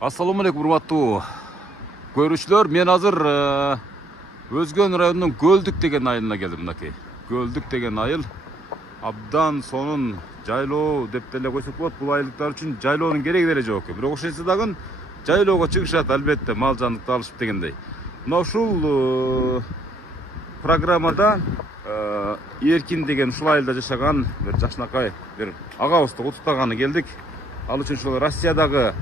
Assalamu alaikum урматтуу көрүүчүлөр. Мен азыр Өзгөн районунун Көлдүк деген айылына келдим. Мынакей Көлдүк деген айыл абдан сонун жайлоо деп деле койсок болот. Бул айылдыктар үчүн жайлоонун кереги деле жок экен. Бирок ошентсе дагы жайлоого чыгышат албетте, мал жандыкты алышып дегендей. Мына ушул программада Эркин деген ушул айылда жашаган бир жакшынакай бир агабызды куттуктаганы келдик. Ал үчүн ушул Россиядагы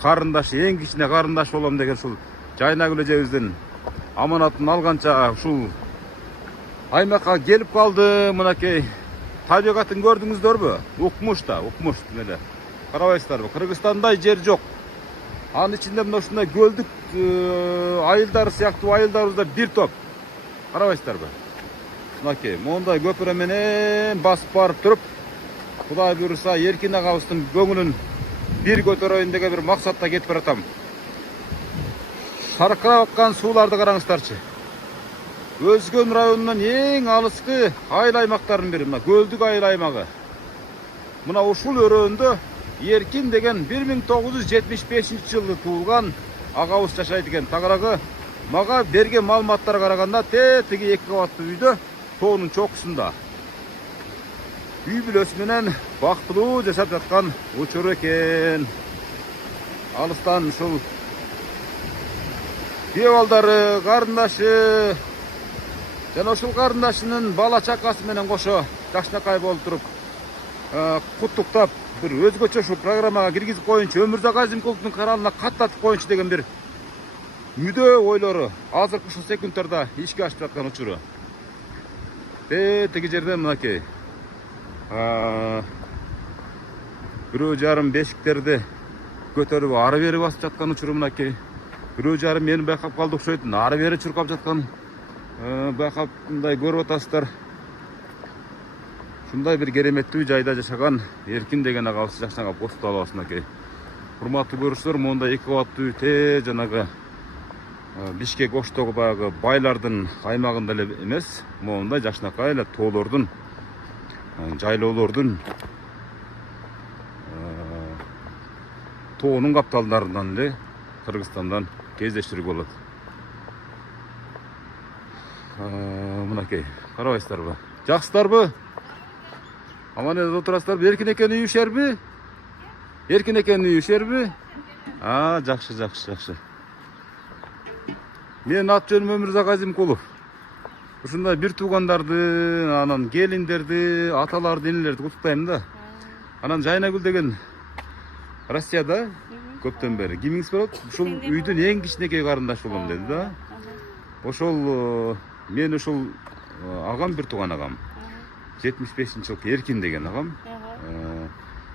карындаш, эң кичине карындаш болом деген ушул Жайнагүл эжебиздин аманатын алганча ушул аймакка келип калды. Мынакей табигатын көрдүңүздөрбү? Укмуш эле. Карабайсыздарбы? Кыргызстандай жер жок. Анын ичинде мына ушундай көлдүк айылдары сыяктуу айылдарыбызда бир топ. Карабайсыздарбы? Мынакей мондай көпүрө менен басып барып туруп, Кудай буйруса Эркин агабыздын көңүлүн бир көтөрөйүн деген бир максатта кетип баратам. Шаркырап аккан сууларды караңыздарчы. Өзгөн районунун эң алыскы айыл аймактарынын бири мына Көлдүк айыл аймагы. Мына ушул өрөөндө Эркин деген 1975-жылы туулган агабыз жашайт экен. Тагыраагы мага берген маалыматтарга караганда тиги 2 кабаттуу үйдө тоонун чокусунда үй бүлөсү менен бактылуу жашап жаткан учуру экен. Алыстан ушул күйөө балдары, карындашы жана ушул карындашынын бала чакасы менен кошо жакшынакай болуп туруп куттуктап, бир өзгөчө ушул программага киргизип коюнчу, Өмүрзак Азимкуловдун каналына каттатып коюнчу деген бир мүдө ойлору азыркы ушул секундтарда ишке ашып жаткан учуру. Тиги жерде мынакей бирөө жарым бешиктерди көтөрүп ары бери басып жаткан учуру мынакей. Бирөө жарым мени байкап калды окшойт. Ары бери чуркап жаткан байкап мындай көрүп атасыздар. Ушундай бир кереметтүү жайда жашаган Эркин деген агабыз жакшыга посту алабыз мынакей. Урматтуу көрүүчүлөр, монда 2 кабаттуу үй жанагы Бишкек Оштогу баягы байлардын аймагында эле эмес, мондай жакшынакай эле тоолордун, жайлоолордун тоонун капталдарынан эле Кыргызстандан кездештирүүгө болот. Мынакей карабайсыздарбы? Жакшысыздарбы? Аман эле отурасыздарбы? Эркин экенин үйү ишерби? Эркин экенин үйү ишерби? Жакшы. Мен ат жөнүм Өмүрзак Азимкулов. Ушундай бир туугандарды, анан келиндерди, аталарды, энелерди куттуктайм да. Анан Жайнагүл деген Россияда көптөн бери кимиңиз болот? Ушул үйдүн эң кичинекей карындаш болом деди да. Ошол мен ушул агам бир тууган агам. 75-жылкы Эркин деген агам.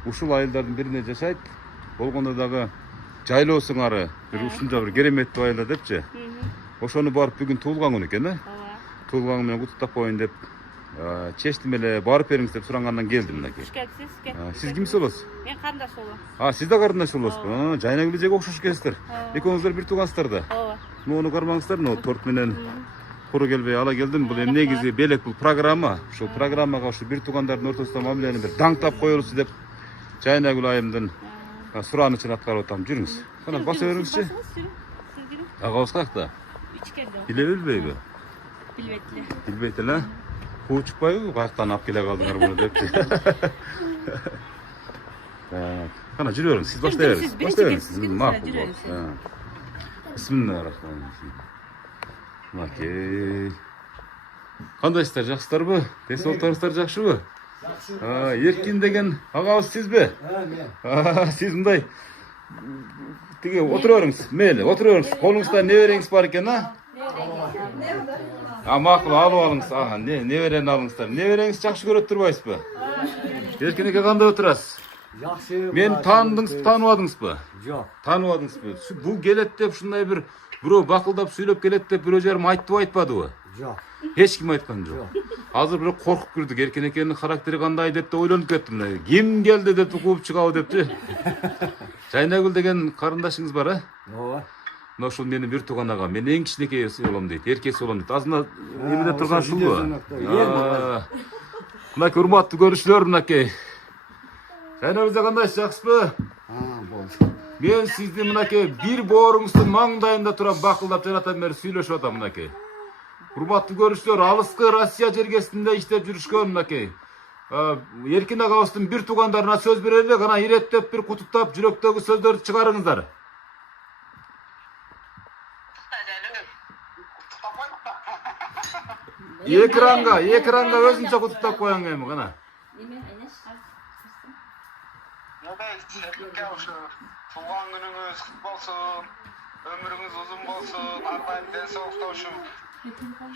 Ушул айылдардын бирине жашайт. Болгондо дагы жайлоосуңары бир ушунча бир кереметтүү айылда депчи. Ошону барып бүгүн туулган күнү экен, туулган менен куттуктап коеюн деп чечтим эле, барып бериңиз деп сурангандан келдим мынакей. Сиз кимсиз болосуз? Мен карындаш болом. Сиз да карындаш болосузбу? Жайнагүл эжеге окшош экенсиздер. Экөөңүздөр бир туугансыздар да. Мону кармаңыздар, но торт менен куру келбей ала келдим. Бул эми негизи белек бул программа. Ушул программага ушу бир туугандардын ортосунда мамилени бир даңктап коелучу деп Жайнагүл айымдын суранычын аткарып атам. Жүрүңүз. Кана баса бериңизчи. Агабыз каякта? Билебейби? Билбейт эле. Куу чыкпайбы? Каяктан алып келе калдыңар муну депчи. Кана жүрө бериңиз, сиз баштай бериңиз. Макул. Бисмиллахиррахманиррахим. Мынакей. Кандайсыздар, жакшысыздарбы? Ден соолуктарыңыздар жакшыбы? Эркин деген агабыз сизби? Сиз мындай тиги отура бериңиз, мейли, отура бериңиз. Колуңузда небереңиз бар экен, макул, алып алыңыз. Неберени алыңыздар. Небереңиз жакшы көрөт турбайсызбы? Эркин эке кандай отурасыз? Жакшы. Мени тааныбадыңызбы? Жок. Тааныбадыңызбы? Бул келет деп ушундай бирөө бакылдап сүйлөп келет деп бирөө жарым айтты айтпадыбы? Жок. Эч ким айткан жок. Азыр бирок коркуп кирдик. Эркин экенин характери кандай деп да ойлонуп кеттим. Ким келди деп кууп чыгабы депчи. Жайнагүл деген карындашыңыз бар, ооба. Мына ушул менин бир тууган агам. Мен эң кичинекей болом дейт, эркеси болом дейт. Азында эмеде турган ушулбу? Мынакей урматтуу көрүүчүлөр, мынакей. Жайнагүл кандайсыз, жакшысызбы? Ha, bo'ldi. Men sizni mınake bir boğrunuzun mаңдайында турам бакылдап жаратан бери сүйлөшүп атам мынакей. Урматтуу көрүүчүлөр, алыскы Россия жергесинде иштеп жүрүшкөн мынакей. Эркин агабыздын бир туугандарына сөз берели, гана иреттеп бир кутуктап жүрөктөгү сөздөрдү чыгарыңыздар. Экранга өзүнчө кутуктап коюң эми гана. Tuğan gününüz kutlu bolsun, ömrünüz uzun bolsun, ardaim den soğukta olsun.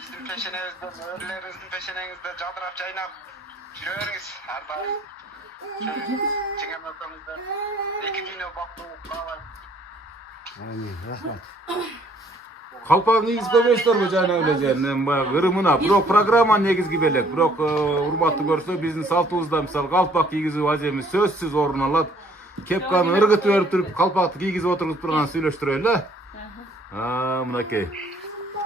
Sizin peşenenizde, öğrelerinizin peşenenizde cadırap caynap жүрөңүз ardaim. Çingem öpümüzde, iki dünya baktı, bağlayın. Amin, rahmat. Kalpak негиз көбөйсүздөр жана эле жеринен баягы ырымына. Бирок программа негизги белек. Бирок урматтуу көрсө биздин салтыбызда мисалы калпак кийгизүү аземи сөзсүз орун алат. Кепканы ыргытып берип туруп калпакты кийгизип отуруп турган сүйлөштүрөлү. Мынакей.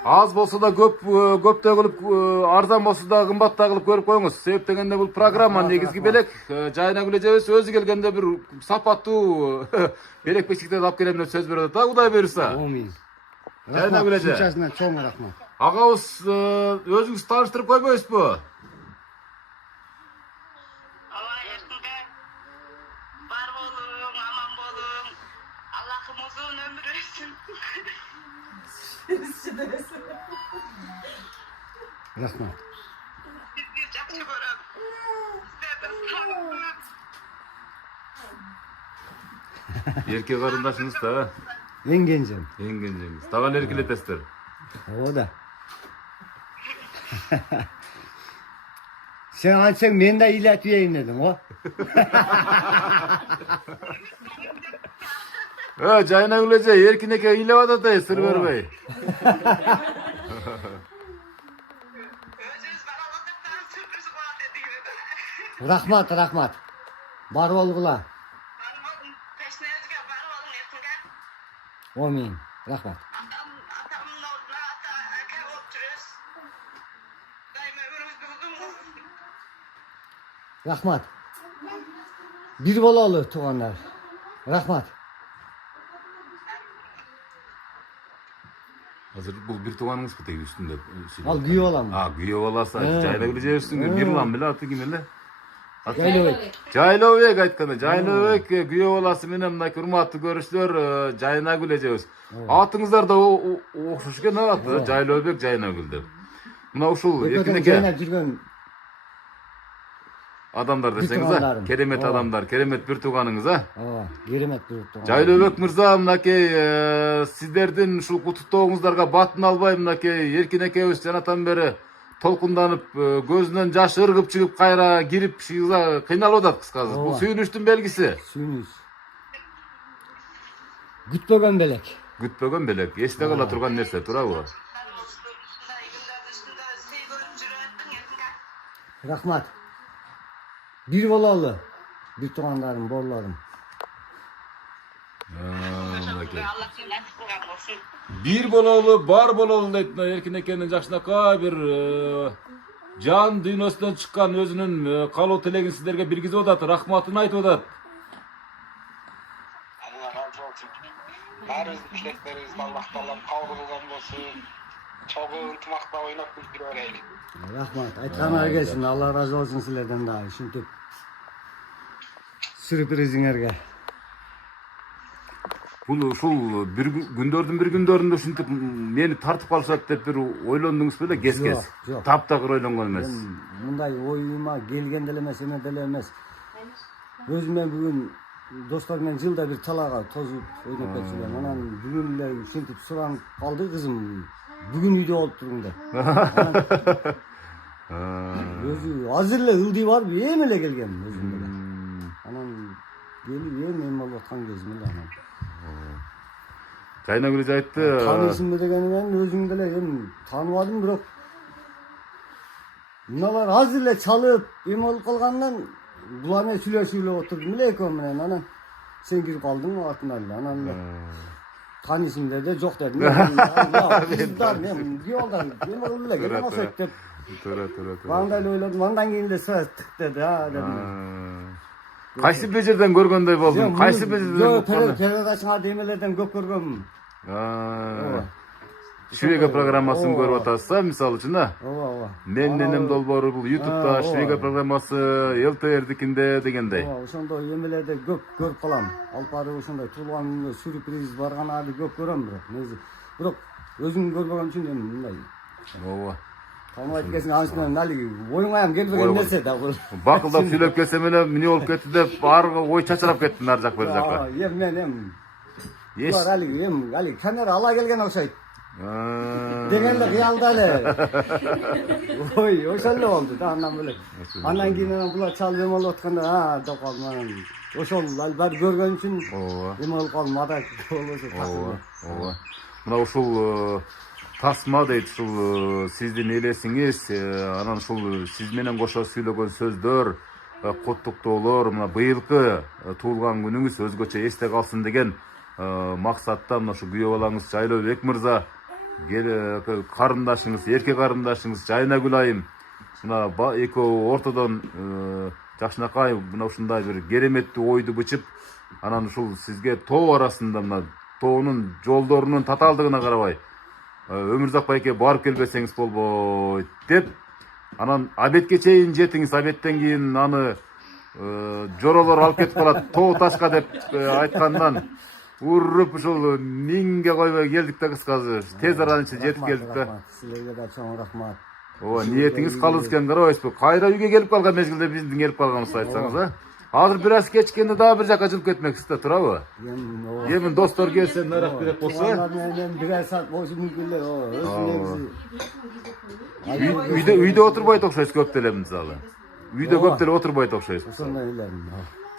Аз болсо да көптөй кылып, арзан болсо да кымбаттай кылып көрүп коюңуз. Себеп дегенде бул программа негизги белек. Жайнагүл эжебиз өзү келгенде бир сапаттуу белек бешиктерди алып келем деп сөз берип атат. Кудай буйруса. Amin. Жайнагүл эже. Шынчасынан чоң рахмат. Агабыз өзүңүз тааныштырып койбойсузбу? Allah erkinge var olun, aman bolun. Allah'ım uzun ömür versin. Rahmat. Sizge жақсы көрөм. Sizlerden sağ Эрке карындашыңыз да, En gencim. эң кенжеңиз. Таган эркелетесиздер. O da. Sen açsan ben de ileteyim dedim o. Жайнагүл эже эркинеке ыйлап атат сыр бербей. Özünüz bana anlattıktan sürpriz var dediğiniz. Rahmat, rahmat. Bar olgula. Hanım olun, peşinizge var olun erkinge. Amin. Rahmat. Atamın oğluna aka oturuyoruz. Daima ömrümüz uzun olsun. Rahmat. Bir bolalı tuğanlar. Rahmat. Азыр бул бир тууганыңыз бу теги үстүндө. Al güye olan mı? Күйөө баласы. Жайнагүл эже үстүнгө бир улам беле аты ким эле? Gel Жайлообек айтканда, Жайлообек күйөө баласы менен мына урматтуу көрүүчүлөр, Жайнагүл эжебиз. Атыңыздар да окшош экен аты, Жайлообек, Жайнагүл деп. Мына ушул эркинеке Jayna жүрген адамдар десеңиз, туугандарым. керемет адамдар, керемет бир тууганыңыз, керемет bir tuğan. Жайлообек мырза, мынакей сиздердин ушул куттуктооңуздарга батын албай, мынакей Эркин экебиз жанатан бери толкунданып, көзүнөн жаш ыргып чыгып, кайра кирип, кыйналып атат кыскасы. Бул сүйүнүчтүн белгиси. Suyunuz. Gütbögen belek. Күтпөгөн белек, эсте кала турган нерсе, туурабы? Şunday günler dışında şey görüp жүрөттүң erkinge. Rahmat. Bir bolalı. Bir tuğanlarım, bollarım. Мынакей. Allah'ın nasip kılgan olsun. Бир бололу, бар бололу дейт Эркин экенин жакшынакай бир жан дүйнөсүнөн чыккан өзүнүн каалоо тилегин сиздерге биргизип атат, рахматын айтып атат. Allah razı olsun. Bäribizin tileklerimiz Allah taala kabul kılgan bolsun. Çok ынтымакта ойноп күлүп жүрөлү. Rahmat. Aytkanlar gelsin. Allah razı olsun sizlerden daha. Şimdi sürprizinlerge. Бул ушул бир күндөрдүн бир күндөрүндө ушинтип мени тартып калышат деп бир ойлондуңуз беле? Кес-кес. Жок. Таптакыр ойлонгон эмес. Мындай оюма келген деле эмес, эме деле эмес. Өзүмө бүгүн достор менен жылда бир талаага тозуп ойноп кетчүмүн. Анан бүгүн эле ушинтип суранып калды кызым. Бүгүн үйдө болуп туруң деп. Өзү азыр эле ылдый барып эми эле келген өзүм эле. Анан келип эми болуп аткан кезим эле анан. Жайнагүл эже айтты. Танысымбы дегени мен өзүм деле эми тааныбадым, бирок мыналар азыр эле чалып эме болуп калгандан булар менен сүйлөшүп отурдум эле экөө менен. Анан сен кирип калдың артынан эле. Анан танысым деди, жок дедим. Кыздар мен жолдан эме кылып эле келе алсак деп. Туура. Мындай эле ойлодум. Андан кийин эле сөз тык деди, дедим. Кайсы бир жерден көргөндөй болдум. Кайсы бир жерден Жок, көргөндөй. телевизионга демелерден көп көргөм. Швега программасын көрүп атасыз, мисалы үчүн да. Ооба. Мен ненем долбоору бул YouTube'да Швега программасы, ЛТР'дикинде дегендей. Ошондой эмелерди көп көрүп калам. Алып барып ошондой туулган күнгө сюрприз барганарды көп көрөм бирок өзүң көрбөгөн үчүн эми мындай. Ооба. Тааныбайт экенсиң, анын алиги оюңа ham келбеген нерсе да бул. Бакылдап сүйлөп келсем эле эмне болуп кетти деп арга ой чачырап кеттим ар жак бер жакка. Мен булар алиги камера ала келген окшойт. Дегенде кыялда эле. Ой, ошол эле болду да андан бөлөк. Андан кийин булар чалып эме болуп атканда, деп калдым. Ошол албар көргөн үчүн эме болуп калдым, ада болбосо. Ооба. Мына ушул тасма дейт, ушул сиздин элесиңиз, анан ушул сиз менен кошо сүйлөгөн сөздөр, куттуктоолор, мына быйылкы туулган күнүңүз өзгөчө эсте калсын деген максатта мына ушу күйөө балаңыз Жайлообек мырза, карындашыңыз, эркек карындашыңыз Жайнагүл айым, мына экөө ортодон жакшынакай мына ушундай бир кереметтүү ойду бычып, анан ушул сизге тоо арасында мына тоонун жолдорунун татаалдыгына карабай Өмүрзак байке барып келбесеңиз болбойт деп, анан абетке чейин жетиңиз, абеттен кийин аны жоролор алып кетип калат, тоо ташка деп айткандан уруп ушул миңге койбой келдик да кыскасы. Тез арада жетип келдик да. Силерге да чоң рахмат. Ооба, ниетиңиз калыс экен карабайсызбы? Кайра үйгө келип калган мезгилде биздин келип калганыбызды айтсаңыз, а? Азыр бир аз кечкенде дагы бир жакка жүрүп кетмексиз да, турабы? Эми достор келсе, нарак керек болсо, Мен бир аз саат болушу мүмкүн эле. үйдө отурбайт окшойсуз көп деле мисалы. Үйдө көп деле отурбайт окшойсуз. Ошондой элем.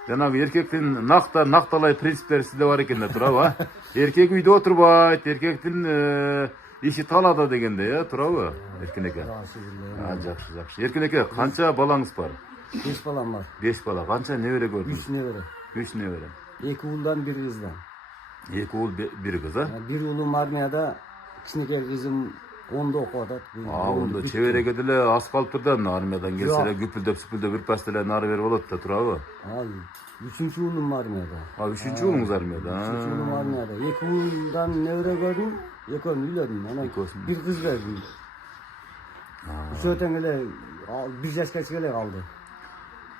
Жанагы эркектин накталай принциптери сизде бар экен да, турабы? Эркек үйдө отурбайт, эркектин иши талаада дегендей, турабы? Эркинеке. Жакшы. Эркинеке, канча балаңыз бар? 5 балам бар. 5 бала. Канча небере көрдүңүз? 3 небере. 3 небере. 2 уулдан 1 кыздан. 2 уул, 1 кыз, а? Бир уулум армияда, кичинекей кызым 10-да окуп атат. Ондо чебереге деле аз калыптыр да, армиядан келсе эле күпүлдөп бир пас деле нары бери болот да, турабы? 3-үчү уулум армияда. 3-үчү уулуңуз армияда. 3-үчү уулум армияда. 2 уулдан небере көрдүм, экөөнү үйлөдүм. Анан бир кыз бердим. Ошотен эле 1 жашка чыга эле калды.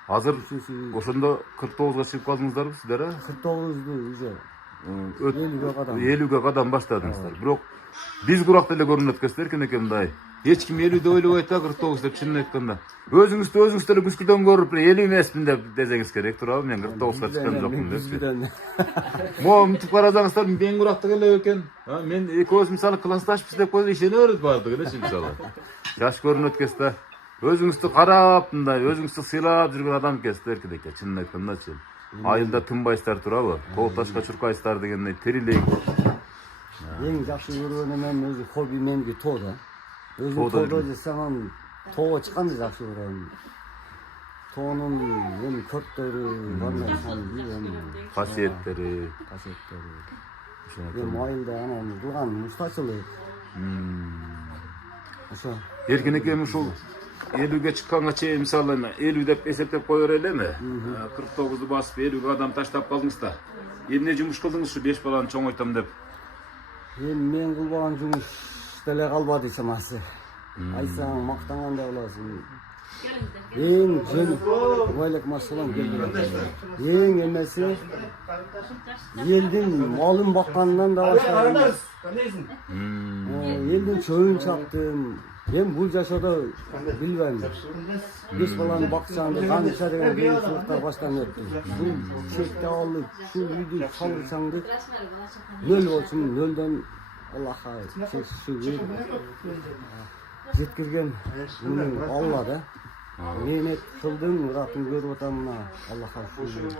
Азыр ошондо 49га чыгып калдыңыздарбы сиздер, а? 49ду уже 50ге 50ге кадам баштадыңыздар. Бирок биз курак деле көрүнөт экенсиздер эркинеке мындай. Эч ким 50 деп ойлобойт да, 49 деп чынын айтканда. Өзүңүздү деле күчкүдөн көрүп 50 эмесмин деп десеңиз керек, турабы? Мен 49га чыккан жокмун депчи. Могу мынтип карасаңыздар, мен курактык эле экен. Мен экөөбүз мисалы классташпыз деп койсо ишене берет баардык элечи мисалы. Жаш көрүнөт экенсиз да. Өзүңүздү карап, мындай өзүңүздү сыйлап жүргөн адам экенсиздер эркинеке, чынын айткандачы. Айылда тынбайсыздар, турабы? Тоо ташка чуркайсыздар дегендей тирилик. Эң жакшы көргөн эмем өзү хобби меники тоо да. Өзүм тоодо жасаган тоого чыкканды жакшы көрөм. Тоонун эми көрттөрү, кандай санды, Касиеттери. Эми айылда анан кылган устачылык. Ошо. Эркинеке ушул 50ге чыкканга чейин мисалы 50 деп эсептеп кое берелеми? 49ду басып 50 кадам таштап калдыңыз да. Эмне жумуш кылдыңыз ушу 5 баланы чоңойтам деп? Эми мен кылбаган жумуш деле калбады чамасы. Айтсаң мактангандай болосуң. Эң жөн валейкум ассалам келген. Эң эмеси элдин малын баккандан да баштап. Элдин чөбүн чаптым. Мен бул жашоодо билбейм. 5 баланы баксаңды канча деген кыйынчылыктар баштан өттүм. Бул чекти алып, ушул үйдү салсаңды нөл болсун, нөлдөн Аллахка шүгүр. Жеткирген Алла да. Менет кылдым, рахмын көрүп атам мына Аллахка шүгүр.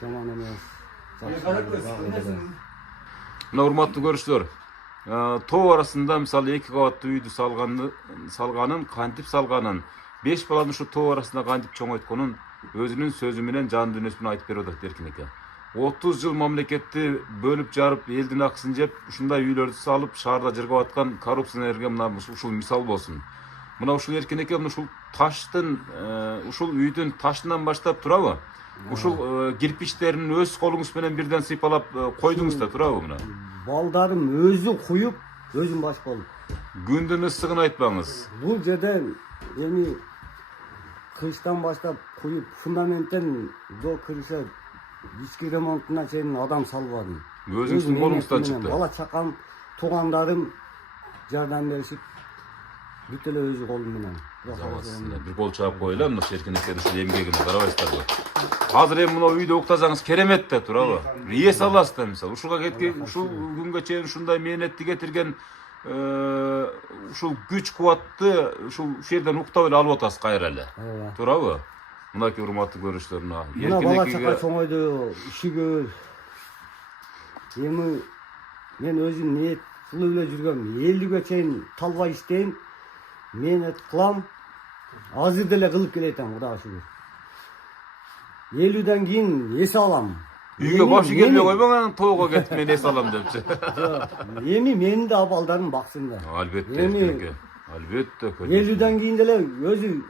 Жаман эмес. Мына урматтуу көрүүчүлөр, тоо арасында мисалы 2 кабаттуу үйдү салганын, кантип салганын, 5 баланы ушу тоо арасында кантип чоңойтконун өзүнүн сөзү менен жан дүйнөсү менен айтып берип атат эркинеке. 30 жыл мамлекетти бөлүп жарып, элдин акысын жеп, ушундай үйлөрдү салып, шаарда жыргап аткан коррупционерге мына ушул мисал болсун. Мына ушул эркинеке ушул таштын, ушул үйдүн ташынан баштап турабы? Ушул кирпичтерин өз колуңуз менен бирден сыйпалап койдуңуз да турабы мына? Балдарым өзү куюп, өзүм баш болуп. Күндүн ысыгын айтпаңыз. Бул жерде эми кыштан баштап куюп, фундаменттен до крыша ички ремонтуна чейин адам салбадым. Өзүңүздүн колуңуздан чыкты. Бала чакам, туугандарым жардам беришип, бүт эле өзү колум менен. Bir kol çağıp koyulan mı şerkinlikleri şu emgegini karavayslar bu. Hazır hem bunu uyda uktazanız keremet de tur abi. Riye salas da misal. Uşuğa getke, şu gün geçen şunday mehnetli getirgen şu güç kuvattı şu yerden ukta böyle alıp otas gayrali. Tur abi. Mındaki hurmatlı görüşlerine. Mına bala çaqa çoğaydı, işi gör. Emi men özüm niyet kılıp эле жүргөм. 50ге чейин талбай иштейм. Mehnat kılam. Azir dele kılıp keleytem, Xudoga şükür. 50'den keyin esi alam. Үйгө башы келбей койбоң, тоого кетип мен эс алам депчи. Эми менин да балдарым баксын да. Албетте, албетте. 50'den keyin деле өзү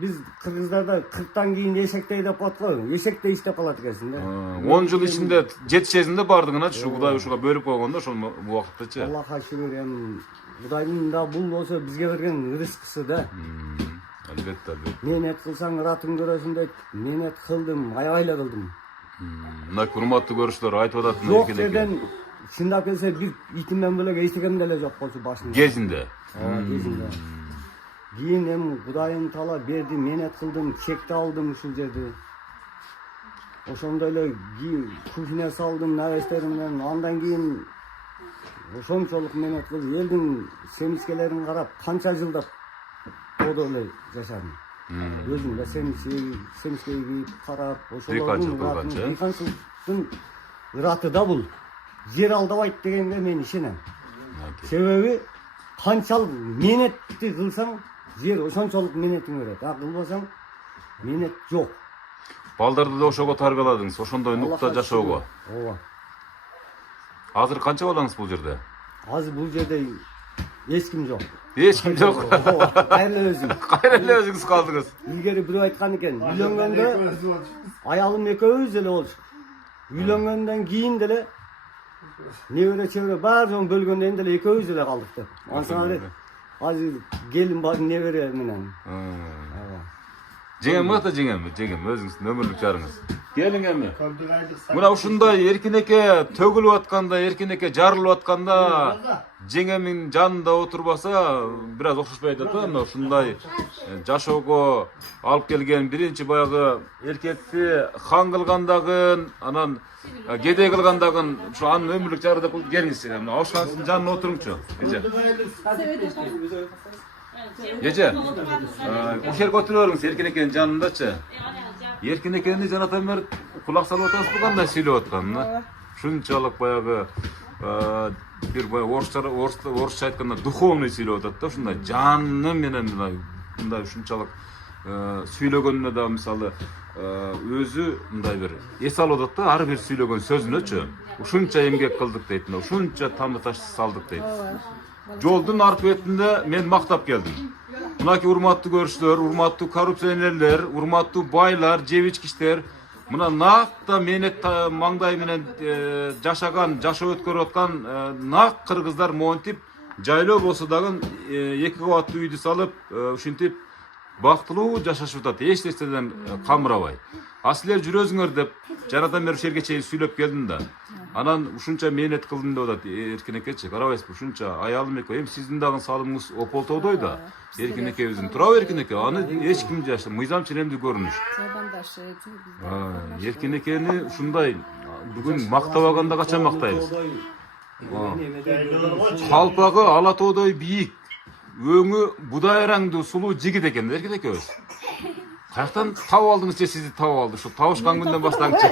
биз кыргыздарда 40'tan keyin эшектей деп коет го. Эшектей иштеп калат экенсиң да. 10 жыл ичинде жетишесиңде бардыгыначы, şu Кудай ушуга бөлүп койгондо ошол бу убактычы. Аллахка шүгүр, эми Кудайдын да бул болсо бизге берген рызкысы да. Albatta, albatta. Mehnat kılsan ıratın görösün deyip, mehnat kıldım, ayağıyla kıldım. Mına hurmatlı görüşler aytып атат. Yok deden, şundap kelse bir itimden böyle eştegem dele yok bolsu başında. Gezinde. Gezinde. Keyin em Kudayım tala berdi, mehnat kıldım, çekti aldım uşul жерде. Oşonda эле kufine saldım, nävesterimden, andan keyin oşonçoluk mehnat kıldım. Elдің semizkelerini karap, kança жылдап Oda öyle yaşadım. Özüm de semizkeyi giyip karap, Dıykançılıktın ıratı da bul. Yer aldabайт degenge men işenem. Sebebi kançalık menetти kılsan, yer oşonçoluk menetini öğret. Kılbasan menet yok. Балдарды да ошого таргаладыңыз, ошондой нукта жашоого. Ооба. Азыр канча балаңыз бул жерде? Азыр бул жерде эч ким жок. Эч ким жок. Кайра өзүм. Кайра эле өзүңүз калдыңыз. Илгери бирөө айткан экен, үйлөнгөндө аялым экөөбүз эле болчук. Үйлөнгөндөн кийин деле небере чебере баарын бөлгөндөн деле экөөбүз эле калдык деп. Ансынан азыр келин бар небере менен. Жеңем ата жеңем өзүңүздүн өмүрлүк жарыңыз. Келиң эми. Мына ушундай эркинеке төгүлүп атканда, эркинеке жарылып атканда жеңемин жанында отурбаса бир аз окшошпой атат да. Мына ушундай жашоого алып келген биринчи баягы эркекти хан кылгандагын, анан кедей кылгандагын ушу анын өмүрлүк жары деп келиңизчи. Мына ошонун жанына отуруңчу. Gece, o şer götürüyoruz erkinekinin canındaçı. Erkinekini Jonathan Bey kulak salıp otasız bu kanda söylüp atkanına. Şunçalık bayağı bir bayağı Orusça aytkanda духовный söylüp atat da şunda canı menen mындай şunçalık söylөгөнүнө да мисалы өзү мындай бир эс алып атат да ар бир сөйлөгөн сөзүнөчү. Ушунча эмгек кылдык дейт, ушунча тамды таш салдык дейт. Жолдун аркы бетинде мен мактап келдим. Мынакей урматтуу көрүшчүлөр, урматтуу коррупционерлер, урматтуу байлар, жебичкичтер, мына накта менет маңдай менен жашаган, жашоо өткөрүп аткан нак кыргыздар монтип жайлоо болсо дагы 2 кабаттуу үйдү салып, ушинтип бактылуу жашашып атат. Эч нерседен камырабай. А силер жүрөзүңөр деп жарадан бери ушерге чейин сүйлөп келдим да. Анан ушунча менет кылдым деп атат эркинекечи. Карабайсызбы, ушунча аялым эки, эми сиздин дагы салымыңыз ополтодой да. Эркинекебиздин турабы эркинеке, аны эч ким жашта, мыйзам ченемдүү көрүнүш. Эркинекени ушундай бүгүн мактабаганда качан мактайбыз. Калпагы ала тоодой бийик, өңү будай раңдуу сулуу жигит экен эркинекебиз. Каяктан табып алдыңыз же сизди табып алды? Ушу табышкан күндөн баштаңчы.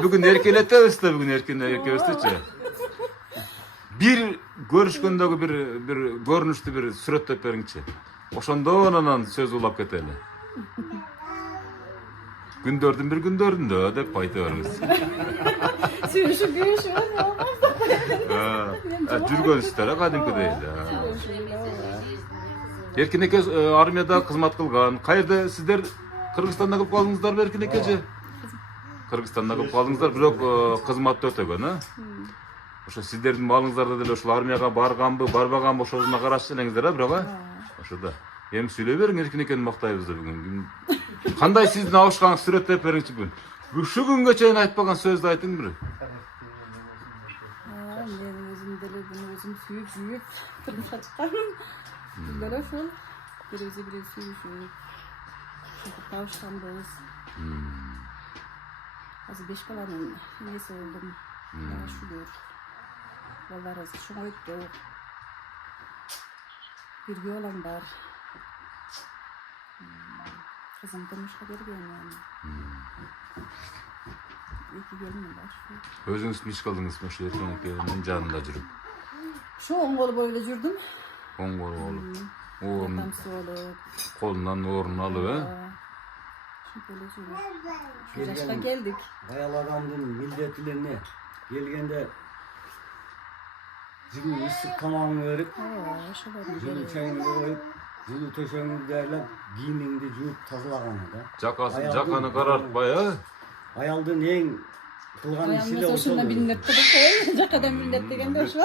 Бүгүн эркелетебиз да, бүгүн эркинекебиздичи. Бир көрүшкөндөгү бир көрүнүштү бир сүрөттөп бериңчи. Ошондон анан сөз улап кетели. Gündördün bir gündöründö dep ayta berіңiz. Sürüşüp yürüyüşüp olmaz da. Жүргөнсүздөр кадимкидей. Эркин эке армияда кызмат кылган. Кайерде сиздер Кыргызстанда кылып калдыңыздарбы Эркин экеже? Кыргызстанда кылып калдыңыздар, бирок кызматты өтөгөн, Ошо сиздердин балыңыздарда деле ошол армияга барганбы, барбаганбы ошосуна карашчы элеңиздер, бирок Ошо да. Эми сүйлөй бериң, Эркин экени мактайбыз да бүгүн. Кандай сиздин абышкаңыз сүрөттөп бериңчи бүгүн. Ушул күнгө чейин айтпаган сөздү айтың бир. Мен өзüm деле bunu өзüm сүйүп турмушка чыкканмын. Бир ошол бирибизи бири сүйүшүп табышканбыз. Азыр 5 баланын энеси болдум. Шүгүр. Балдарыбыз чоңойтtu. Бирге балам бар. Kızım turmuşka bergen yani. 2 gelinim var. Өзүңүз миш кылдыңызбы ошо Эркин экенин жанында жүрүп? Şu Ongol boyla жүрдüm. Оңгор болуп. Atamsı olup. Колунан орун алып, Şu böyle жүрдüm. Şu yaşta geldik. Ayal adamdın milletlerine gelgende Zülü ısık tamamını verip, zülü çayını koyup, zülü töşeğini derlep, giyimini juyup tazalagаны da. жаканы карартпай, Ayaldın en kılgan işi de Ayağımda soşunda millet kılık. Jakadan millet degende şu.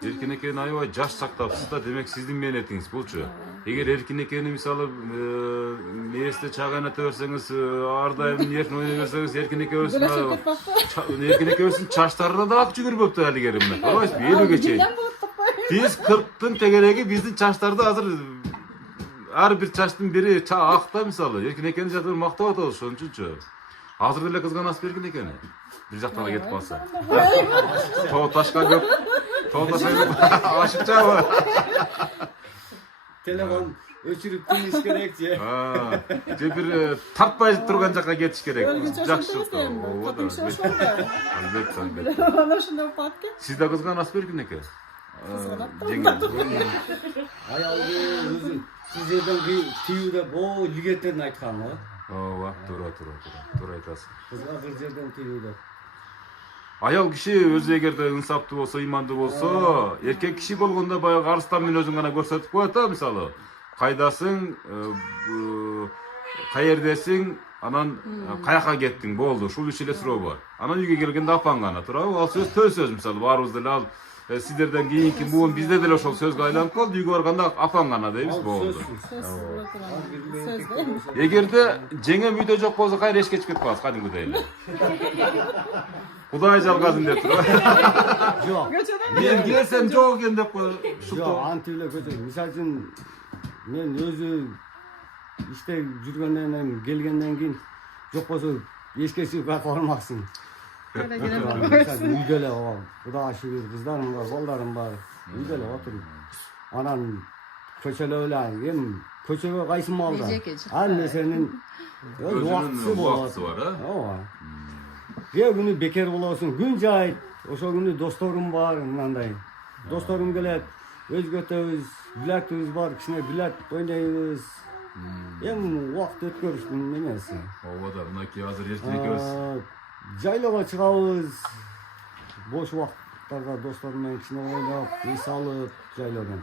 Эркин экени аябай жаш сактапсыз да, демек сиздин мээнетиңиз болчу. Эгер Эркин экени мисалы мээсте чаган эте берсеңиз, ар дайым эркин ойной берсеңиз, Эркин экөөбүздүн чачтарына да ак жүгүрбөптү алигери эмне. Карабайсызбы, 50ге чейин. Биз 40-тын тегереги биздин чачтарды азыр ар бир чачтын бири ак да мисалы. Эркин экени жактан мактап атабыз ошончучу. Азыр деле кызганасыз Эркин экени. Бир жактан кетип калса. Тоо ташка көп. Aşıkça mı? Telefon öçürüp duyuş gerek diye. Bir tartmay turgan jaka ketiş gerek. Жакшы. Albatta. Ona şuna bak ki. Siz de kızganasız Erkin eke? Ayaldı özü sizlerden bir tiyuda bu ligetlerini aytkan mı? Ооба, туура айтасыз. Kızlar kızlardan tiyuda. Аял киши өзү эгерде ынсаптуу болсо, ыймандуу болсо, эркек киши болгондо баягы арыстан мүнөзүн гана көрсөтүп коет да, мисалы. Кайдасың, каердесиң, анан каяка кеттиң, болду, ушул үч эле суроо бар. Анан үйгө келгенде апаң гана турабы? Ал сөз төл сөз, мисалы, баарыбыз деле ал сиздерден кийинки буун бизде деле ошол сөзгө айланып калды, үйгө барганда апаң гана дейбиз, болду. Эгерде жеңем үйдө жок болсо, кайра эшикке чыгып кетип каласыз, кадимкидей эле. Кудай жалгазын деп туруп. Жок. Мен келсем жок экен деп кой. Жок, антип эле көтөр. Мисалы үчүн мен өзү иште жүргөндөн келгенден кийин жок болсо эшикке чыгып бармаксың. Үйдө эле Кудайга шүгүр, кыздарым бар, балдарым бар. Үйдө эле отуруп. Анан көчөлөп эле эми көчөгө кайсы малда? Ар нерсенин убактысы бар, Ооба. Бир күнү бекер болосуң, күн жайт, ошол күнү досторум бар, мындай. Досторум келет, өзгөтөбүз, билетибиз бар, кичине билет ойнойбуз. Эми убакыт өткөрүштүн эмеси. Ооба да, мынакей азыр Эркин экөөбүз жайлоого чыгабыз. Бош убакыттарда досторум менен кичине ойноп, эс алып жайлоодон.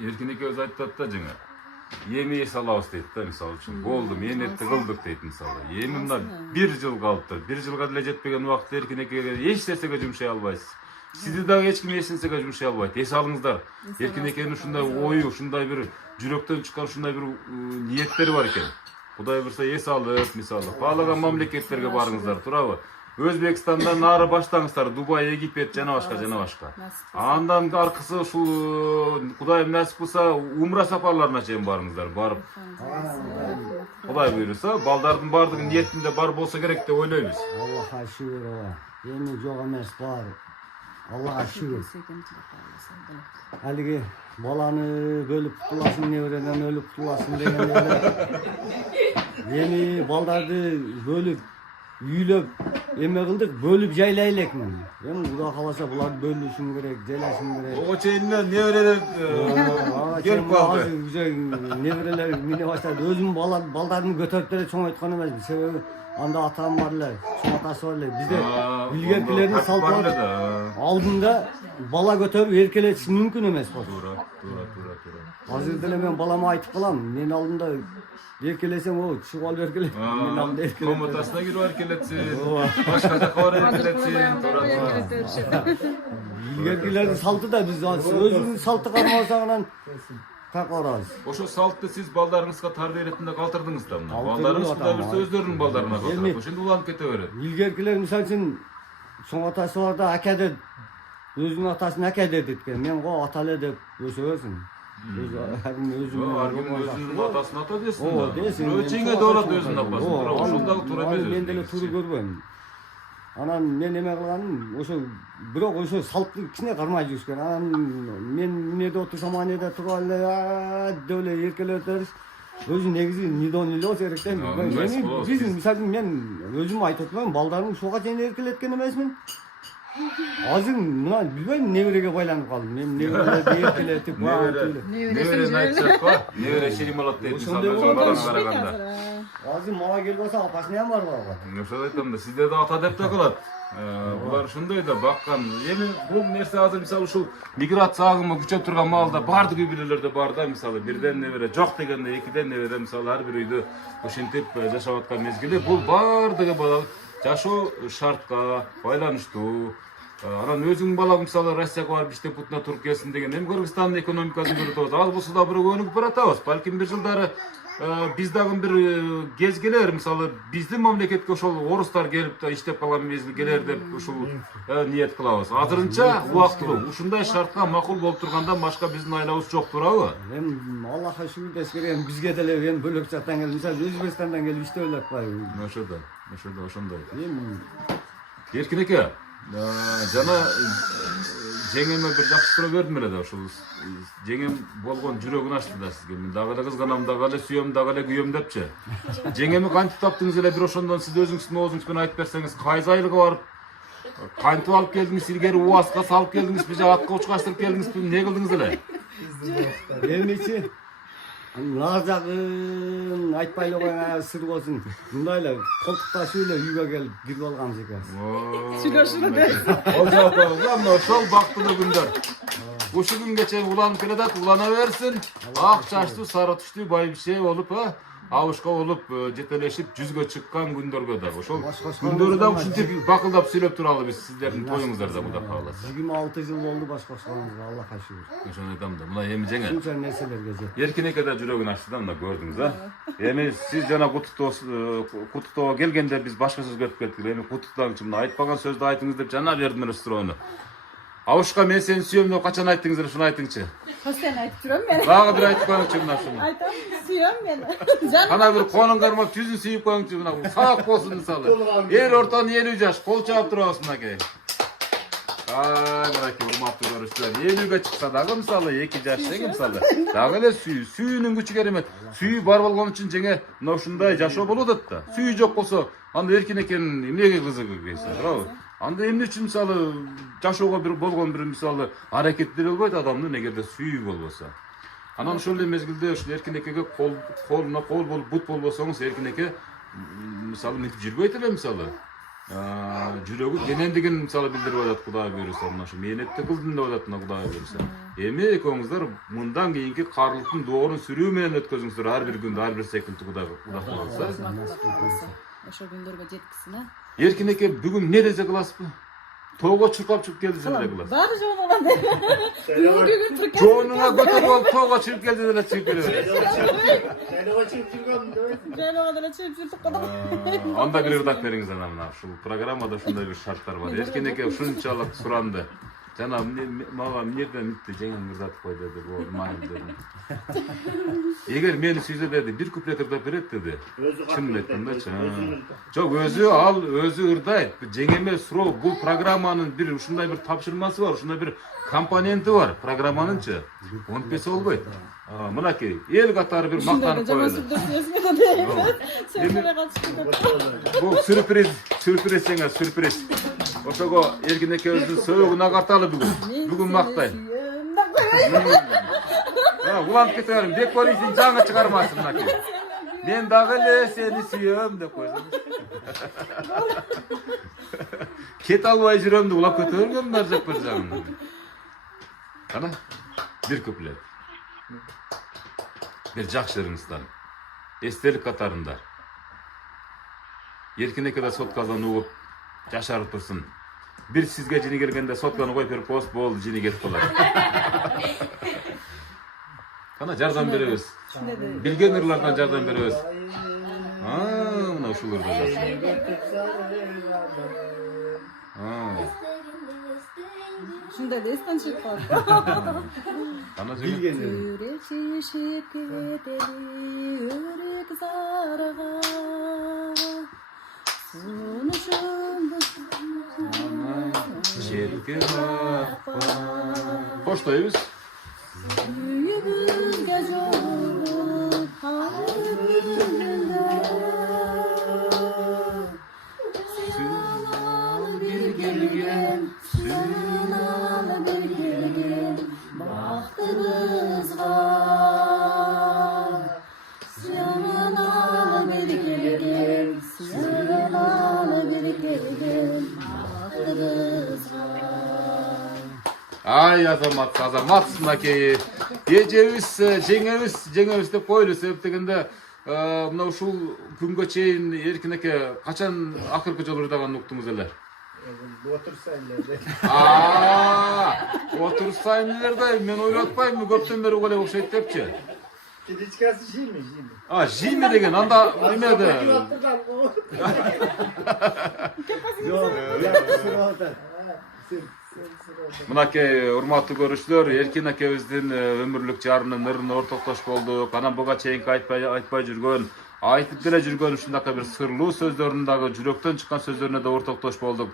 Эркин экөөбүз айтат да жаңа. Эми эс алабыз дейт да, мисалы үчүн. Болду, мээнетти кылдык дейт мисалы. Эми мына 1 жыл калыптыр. 1 жылга деле жетпеген убакытта Эркин экеге эч нерсеге жумшай албайсыз. Сизди дагы эч ким эч нерсеге жумшай албайт. Эс алыңыздар. Эркин экенин ушундай ою, ушундай бир жүрөктөн чыккан ушундай бир ниеттери бар экен. Кудай бурса эс алып, мисалы, каалаган мамлекеттерге барыңыздар, туурабы? Өзбекстандан нары баштаңыздар, Дубай, Египет, жана башка. Андан аркысы ушул Кудайым насип кылса, умра сапарларына чейин барыңыздар, барып. Кудай буйруса, балдардын бардыгы ниетинде бар болсо керек деп ойлойбуз. Аллахка шүгүр ооба. Эми жок эмес бар. Аллахка шүгүр. Алиги баланы бөлүп кутуласың, небереден өлүп кутуласың дегенде эми балдарды бөлүп үйлөp эме кылдык, бөлүп жайлай элекмин. Эми Кудай кааласа булар бөлүшүм керек, жайлашым керек. Ого чейинен неберелер келип калды. Неберелер мине баштады. Өзүм балдарымды көтөрүп деле чоңойткон эмесмин. Себеби анда атам бар эле, чоң атасы бар эле. Бизде илгеркилердин салты бар. Алдында бала көтөрүп эркелетиш мүмкүн эмес болчу. Туура. Азыр деле мен балама айтып калам. Мен алдында эркелесем, о, чыгып алып эркелет. Мен алдында эркелет. Комнатасына кирип эркелетсин. Башка жака барып эркелетсин. Илгеркилердин салты да биз өзүбүздүн салтты кармасак анан так барабыз. Ошо салтты сиз балдарыңызга тарбия иретинде калтырдыңыз да мына. Балдарыңыз кудай берсе өздөрүнүн балдарына калтырат. Ошондо уланып кете берет. Илгеркилер мисалы үчүн чоң атасы бар да ака деп өзүнүн атасын ака деп эткен. Мен го ата эле деп өсөбөзүн. Өзүнүн атасын ата десин. Ооба, десин. Өчүңө да болот өзүнүн апасын. Бирок ошол дагы туура эмес. Мен деле туура көрбөйм. Анан мен эме кылганым ошо бирок ошо салтты кичине кармай жүрүш керек. Анан мен эмнеде отурсам анеде туруп эле деп эле эркелеп өтөбүз. Өзү негизи нидон эле болсо керек да. Биз мисалы мен өзүм айтып атпаймынбы, балдарымды ушуга чейин эркелеткен эмесмин. Азыр мына билбейм небереге байланып калдым. Мен неберелерди эркелетип, неберени айтсак го, небере шерималат дейт мисалы балага караганда. Азыр мага келип алса апасына ham бар балга. Ошол айтам да, сизде да ата деп да калат. Булар ошондой да баккан. Эми бул нерсе азыр мисалы ушул миграция агымы күчөп турган маалда бардык үй бүлөлөрдө бар да, мисалы бирден небере, жок дегенде экиден небере, мисалы ар бир үйдө ушинтип жашап аткан мезгилде бул бардыгы бала жашоо шартка байланыштуу. Анан өзүң балаң мисалы Россияга барып иштеп бутуна туруп келсин деген. Эми Кыргызстандын экономикасын көрүп атабыз. Аз болсо да бирөө өнүгүп баратабыз. Балким бир жылдары биз дагы бир кез келер, мисалы биздин мамлекетке ошол орустар келип да иштеп калган мезгил келер деп ушул ниет кылабыз. Азырынча убактылуу ушундай шартка макул болуп тургандан башка биздин айлабыз жок турабы? Эми Аллахка шүгүр деш керек. Бизге деле эми бөлөк жактан келип, мисалы Өзбекстандан келип иштеп элек атпайбы? Ошондой ошондой. Эми Эркин эке, жана жеңеме бир жакшы суроо бердим эле да, ушул жеңем болгон жүрөгүн ачты да сизге. Мен дагы эле кызганам, дагы эле сүйөм, дагы эле күйөм депчи. Жеңеми кантип таптыңыз эле, бир ошондон сиз өзүңүздүн оозуңуз менен айтып берсеңиз, кайсы айылга барып кантип алып келдиңиз, илгери УАЗга салып келдиңизби же атка учкаштырып келдиңизби, эмне кылдыңыз эле? эмичи нар жагын айтпай эле коюң, сыр болсун. Мындай эле колтукташып эле үйгө келип кирип алганбыз экенбиз. Сүйлөшүлө де. Мына ошол бактылуу күндөр. Ушул күнгө чейин уланып келатат, улана берсин. Ак чачтуу, сары түштүү байбише болуп, абышка болуп жетелешип жүзгө чыккан күндөргө да ошол күндөрү да ушинтип бакылдап сүйлөп туралы биз сиздердин тоюңуздарда Кудай кааласа. 26 жыл болду башка кылганыбызга, Аллахка шүгүр. Ошону айтам да. Мына эми жеңе. Ушунча нерселерге жет. Эркин эке да жүрөгүн ачты да, мына көрдүңүз а. Эми сиз жана куттуктоого келгенде биз башка сөзгө өтүп кеттик. Эми куттуктагынчы мына айтпаган сөздү айтыңыз деп жана бердим эле суроону. Абышка мен сени сүйөм деп качан айттыңыз эле, шуну айтыңызчы. Постоянно айтып жүрөм мен. Дагы бир айтып коюңчу мына шуну. Айтам, сүйөм мен. Кана бир конун кармап жүзүн сүйүп коюңчу мына. Сак болсун мисалы. Эр ортонун 50 жаш, кол чаап турабыз мынакей. Мынакей урматтуу көрүүчүлөр, 50ге чыкса дагы мисалы 2 жаш жеңе мисалы. Дагы эле сүйүүнүн күчү керемет. Сүйүү бар болгон үчүн жеңе мына ушундай жашоо болуп атат да. Сүйүү жок болсо, анда Эркин экенин эмнеге кызыгы келсе, туурабы? Анда эмне үчүн мисалы жашоого бир болгон бир мисалы аракеттер болбойт адамдын эгерде сүйүү болбосо. Анан ошол эле мезгилде ушул Эркин экеге колуна кол болуп бут болбосоңуз, Эркин эке мисалы мынтип жүрбөйт эле мисалы. Жүрөгү кенендигин мисалы билдирип атат Кудай буйруса, мына ушу мээнетти кылдым деп атат мына Кудай буйруса. Эми экөөңүздөр мындан кийинки карлыктын доорун сүрүү менен өткөзүңүздөр ар бир күндү, ар бир секундту Кудай кааласа. Ошол күндөргө жеткисин, а? Эркин эке бүгүн эмне десе кыласызбы? Тоого чуркап чыгып келди деле кыласыз. Баары жөн болгон. Бүгүн туркан. Жоонуңа көтөрүп алып тоого чыгып келди деле чыгып келе берет. Жайлоо чыгып жүргөм дейт. Жайлоо деле чыгып жүрдүк кодо. Анда бир ырдап бериңиз ана мына ушул программада ушундай бир шарттар бар. Эркин эке ушунчалык суранды. Жана мага эмнеден митти жеңем ырдатып кой деди, болмайм деди. Эгер мени сүйсө деди, бир куплет ырдап берет деди. Чын айткандачы. Жок, өзү ырдайт. Жеңеме суроо, бул программанын бир ушундай бир тапшырмасы бар, ушундай бир компоненти бар программанынчы. Унутпесе болбойт. Мынакей эл катары бир мактанып Жана коелу. сүрдөсүңө да дейбиз. Сен катышып Бул сюрприз жеңе сюрприз. Ошого Эркин экөөбүздүн сөөгүн агарталы бүгүн. Бүгүн мактай. Уланып кете берем. Бек полистин жаңы чыгармасы мынакей. Мен дагы эле сени сүйөм деп койсом. Кет албай жүрөм деп улап кете бергем нар жак бир жагын. Кана бир куплет. Бир жакшы ырыңыздан. Эстелик катарында. Эркин эке да соткадан угуп жашарып турсун. Бир сизге жини келгенде сотканы коюп берип коебуз, болду жини кетип калат. Кана жардам беребиз. Билген ырлардан жардам беребиз. Мына ушуларда Шундай да эстен чыгып калат. Кана Билген Жүрек шешип кетели өрек зарга. Сунушумду жетке коштойбуз. Үйүбүзгө жолугуп калганда. Сыналып бир келген, сыналып бир келген бактыбызга. Сыналып бир келген, сыналып бир келген бактыбызга. Ай азамат мынакей эжебиз жеңебиз деп коелу. Себеп дегенде мына ушул күнгө чейин Эркин эке качан акыркы жолу ырдаганын уктуңуз эле? Отурсайын эле мен ойлотпаймынбы көптөн бери эле окшойт депчи. Кидичкасы жийми? Жийме деген анда эмеде. Yok, yakısı rahat. Мынакей урматтуу көрүүчүлөр, Эркин экебиздин өмүрлүк жарынын ырына ортоктош болдук. Анан буга чейинки айтпай жүргөн, айтып деле жүргөн ушундакай бир сырлуу сөздөрүн дагы жүрөктөн чыккан сөздөрүнө да ортоктош болдук.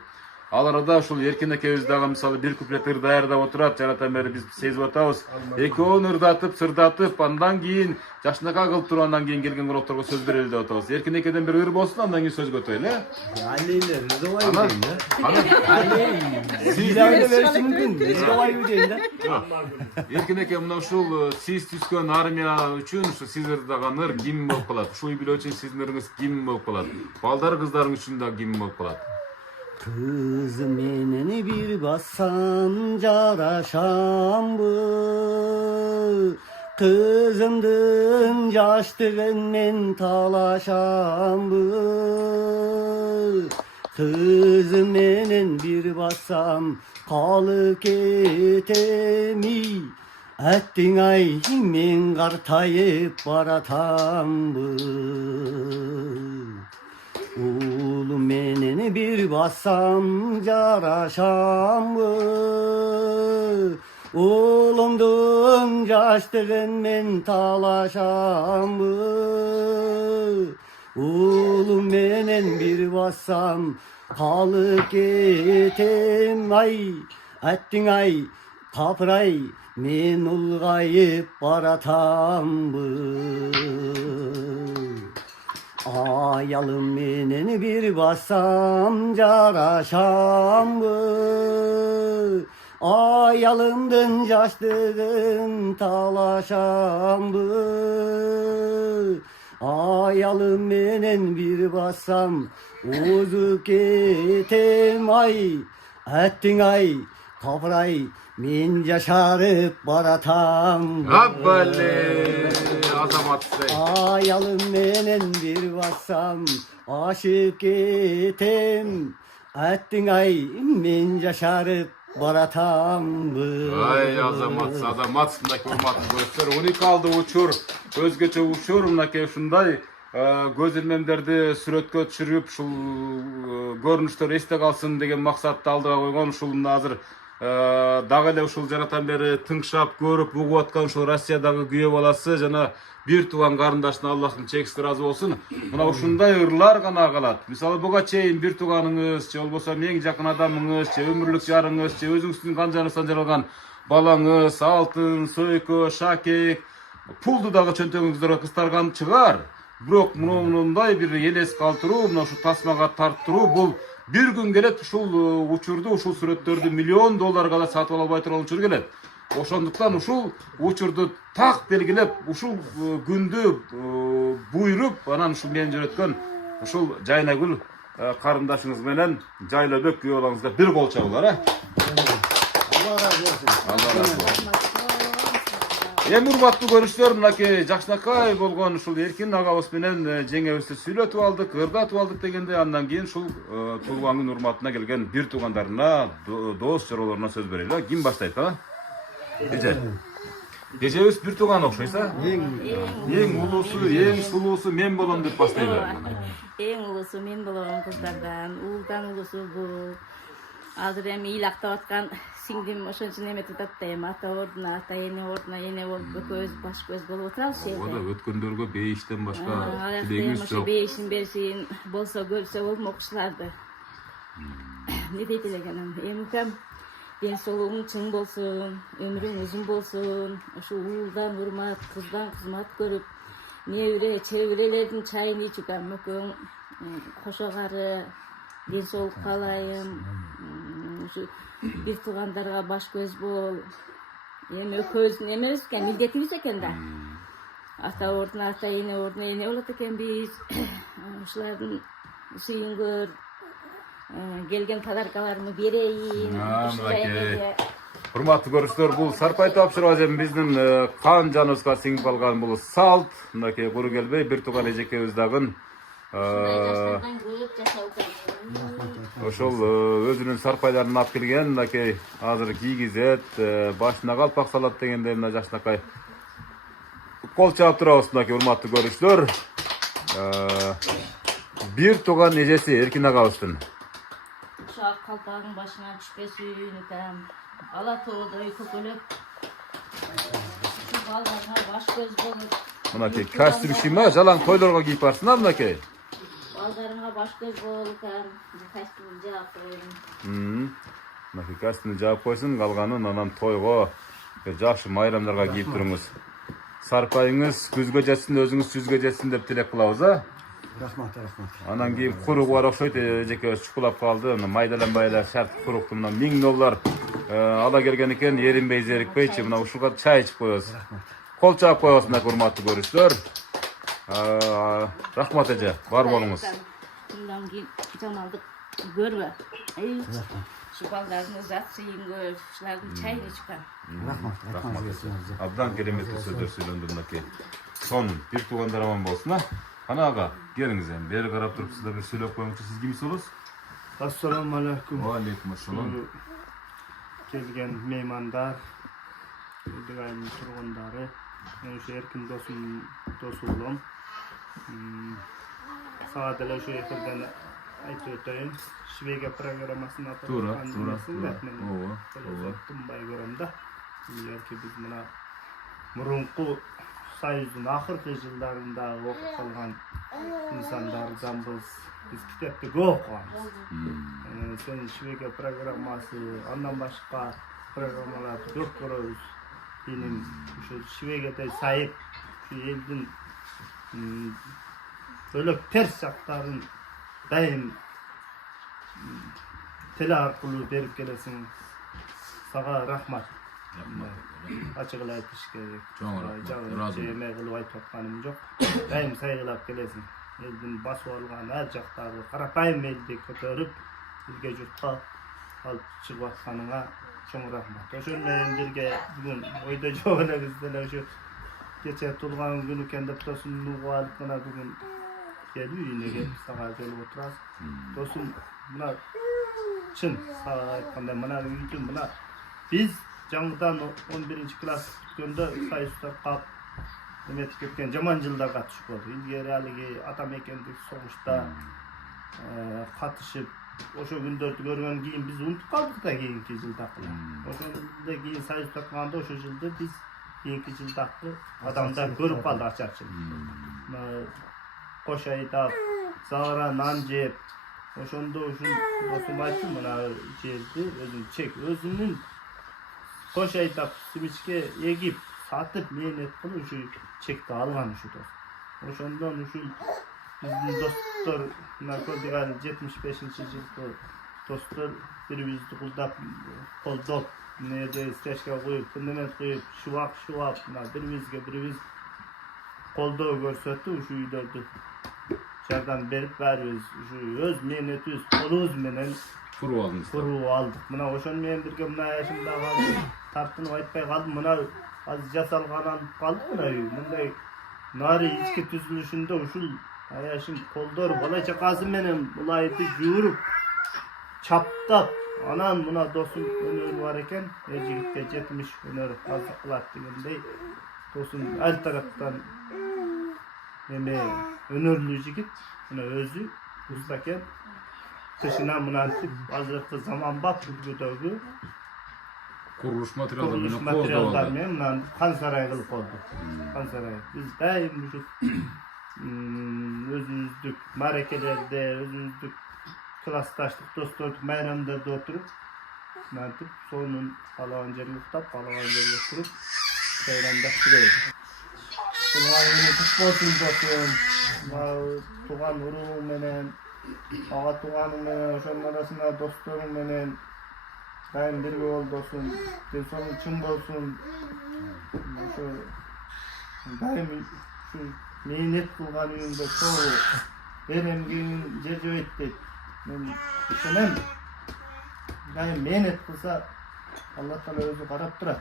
Ал арада ушул Эркин экебиз дагы мисалы бир куплет ыр даярдап отурат, жаратан бери биз сезип атабыз. Экөөнү ырдатып, сырдатып, андан кийин жашынакай кылып туруп андан кийин келген конокторго сөз берели деп атабыз. Эркин экеден бир ыр болсун, андан кийин сөз көтөйүн, Anneyler, ne olay Ana. ödeyim ya? Sizlerle versin mümkün. Ne olay ödeyim ya? Эркин эке мына ушул сиз түскөн армия үчүн ушу сиз ырдаган ыр гимн болуп калат. Ушул үй бүлө үчүн сиздин ырыңыз гимн болуп калат. Балдар кыздарың үчүн да гимн болуп калат. Kızım meneni bir bassam yaraşam bu. Kızımdın yaştığın men talaşam bu. Kızım menen bir bassam kalı ketemi. Ettin ay men kartayıp baratam bu. Oğlum meneni bir bassam yaraşam mı? Oğlumdun yaştığın men talaşam mı? Oğlum menen bir bassam kalıp getem ay. Ettin ay kapıray men ulgayıp baratam mı? Ayalım meneni bir bassam yaraşam mı? Ayalımdın yaştığın talaşam mı? Ayalım menen bir bassam uzup getem ay. Ettin ay kapıray men yaşarıp baratam. Abbale azamat bey. Ayalım menen bir bassam aşık getem. Ettin ay men yaşarıp baratam mı? Ay azamat мынакей урматтуу көрүүчүлөр, уникалдуу учур, өзгөчө учур мынакей ушундай көз илмемдерди сүрөткө түшүрүп, ушул көрүнүштөр эсте калсын деген максатты алдыга койгон. Ушул азыр дагы эле ушул жаратан бери тыңшап көрүп угуп аткан ушул Россиядагы күйөө баласы жана бир тууган карындаштын Аллахтын чексиз ыраазы болсун. Мына ушундай ырлар гана калат. Мисалы буга чейин бир тууганыңыз, же болбосо эң жакын адамыңыз, же өмүрлүк жарыңыз, же өзүңүздүн кан жаныңыздан жаралган балаңыз, алтын, сөйкө, шакек, Puldu dagы çöntöğüңüzдарга кыстарган чыгар. Бирок мындай бир элес калтыруу, мына ушу тасмага тарттыруу бул бир күн келет ушул учурду, ушул сүрөттөрдү миллион долларга да сатып албай турган учур келет. Ошондуктан ушул учурду так белгилеп, ушул күндү буйруп, анан ушул мен жөнөткөн ушул Жайнагүл карындашыңыз менен Жайлобек күйөө балаңызга бир кол чабуулар, Allah razı olsun. Алла ыраазы болсун. Эми урматтуу көрүүчүлөр, мынакей жакшынакай болгон ушул Эркин агабыз менен жеңебизди сүйлөтүп алдык, ырдатып алдык дегенде, андан кийин ушул туулган күн урматына келген бир туугандарына, дос жараларына сөз берели. Ким баштайт, а? Эже. Эжебиз бир тууган окшойсо? Эң улуусу, эң сулуусу мен болом деп баштайлы. Эң улуусу мен болом кыздардан, уулдан улуусу бул. Азыр эми ыйлактап аткан сиңдим ошон үчүн эметип атат да, эми ата ордуна, ата эне ордуна эне болуп экөөбүз баш көз болуп отурабыз ошол Оода жерде. өткөндөргө бейиштен башка Аяктан тилегибиз ошо жок. бейишин берсин, болсо көрсө болмокчуларды. Не дейт элегеним, эми кам ден соолугуң чың болсун, өмүрүң узун болсун, ошо уулдан урмат, кыздан кызмат көрүп, небире, чебирелердин чайын ичип, мөкөң кошо кары, ден соолук каалайм. Ушу бир туугандарга баш көз бол. Эми экөөбүздүн эмебиз экен, милдетибиз экен да. Ата ордуна, ата эне ордуна эне болот экенбиз. Ушулардын сүйүн көр, келген подаркаларымды берейин. Мынакей. Урматтуу көрүүчүлөр, бул Сарпай тапшырабыз эми биздин кан жаныбызга сиңип калган бул салт. Мынакей куру келбей бир тууган эжекебиз дагы ошол өзүнүн сарпайларын алып келген, мынакей азыр кийгизет, башына калпак салат дегенде мына жакшынакай кол чаап турабыз. Мынакей урматтуу көрүүчүлөр, бир тууган эжеси Эркин агабыздын Ошо ак калпагың башыңан түшпөсүн үтам. Ала тоодой көкөлөп. Балдарыңа баш көз болуп. мынакей костюм шима жалаң тойлорго кийип барсың, а мынакей. Балдарыңа баш көз болуп, костюмду жаап койдум. Мынакей костюмду жаап койсун, калганын анан тойго жакшы майрамдарга кийип туруңуз. Сарпайыңыз күзгө жетсин, өзүңүз жүзгө жетсин деп тилек кылабыз, а? Рахмат, рахмат. Анан кийин куругу бар окшойт, эжекебиз чукулап калды. Мына майдаленбай эле шарт курукту мына 1000 доллар ала келген экен, эринбей зерикпейчи, мына ушуга чай ичип коебуз. Кол чаап коебуз, мына урматтуу көрүүчүлөр. Рахмат эже, бар болуңуз. Мындан кийин жамалдык көрбө. Ушу балдардын зат сыйын көр, ушулардын чайын ичип кал. Рахмат, рахмат. Абдан кереметтүү сөздөр сүйлөндү мынакей. Сон бир туугандар аман болсун, а? Ана ага, келиңиз эми. Бери карап туруп сиздер бир сүйлөп коюңузчу. Сиз кимсиз болосуз? Assalamu alaikum. Ва алейкум ассалам. Келген меймандар, Дыгайдын тургундары, мен ушу Эркин досулум. Сага деле ушу эфирден айтып өтөйүн. Швега программасына Туура. Ооба. Тынбай көрөм да. Эгерки биз мына мурунку Союздун акыркы жылдарында окуп калган инсандарданбыз. Биз китепти көп окуганбыз. Sen Швега программасы, андан башка программаларды көп көрөбүз. Менин ушу Швегада сайып, ушу элдин бөлөк терс жактарын дайым теле аркылуу берип келесиң. Сага рахмат. Ачык эле айтыш керек. Жеме кылып айтып атканым жок. Дайым сайгылап келесиң. Элдин басып алган ар жактагы карапайым элди көтөрүп, бизге журтка алып чыгып атканыңа чоң рахмат. Ошол менен бирге бүгүн ойдо жок элебиз деле ушу кече туулган күнү экен деп досумду угуп алып мына бүгүн келип үйүнө келип сага жолугуп отурабыз. Досум мына чын сага айткандай мына үйдү мына биз жаңыдан 11-класс бүткөндө Союзда калып эметип кеткен жаман жылдар катышып болду. Илгери алиги ата мекендик согушта катышып ошо күндөрдү көргөндөн кийин биз унутуп калдык да кийинки жылдакы. Ошондо кийин Союзда калганда ошо жылды биз кийинки жылдакы адамдар көрүп калдык ачарчы. Кош айдап, сагара нан жеп, ошондо ушун досум айтты мына жерди өзүн чек өзүнүн кош айдап, сибичке эгип, satıp menet kılıp şu çekti algan şu dost. Oşondan şu bizim dostlar narkotikal 75-nji yılda dostlar bir-birimizni kuldap koldop nede steşke koyup fundament koyup şuvak birimiz koldo görsetdi şu üylerde jardan berip beribиz şu öz menetimiz kolumuz menen Kurup aldınız. kurup aldık. Mına oşon менен birge mına yaşımda kaldım. Tartınıp aytpay kaldım. Mına az jasalganan kaldı mına mындай nari içki tüzülüşünde uşul ayaşın koldor bala çakası menen bulaydı juurup çaptap anan mına dosum önör var eken ejigitke 70 önör azık kılat degендей dosum her taraftan önörlü jigit mına özü uzdaken dışına münasip azırkı zaman bak ülgüdögü Kuruluş kuruluş materiallar menen kan saray kılıp oldu. Kan saray. Biz daim şu özümüzdük marekelerde, özümüzdük klastaşlık, dostluk, bayramlarda oturup mantip sonun alagan jeri uktap, alagan jeri oturup seyranda sürüyoruz. Kulağını tutmasın dostum. Tuğan uruğun menen, ağa tuğanın menen, oşonun arasında dostlarım menen daim birge ol dostum. Sonu çın bolsun. Şu daim şu menet kılganыңda çoğu beремгегин жежебейт дейт. Men ишенем. Daim menet kılsa Allah Taala özü karap turar.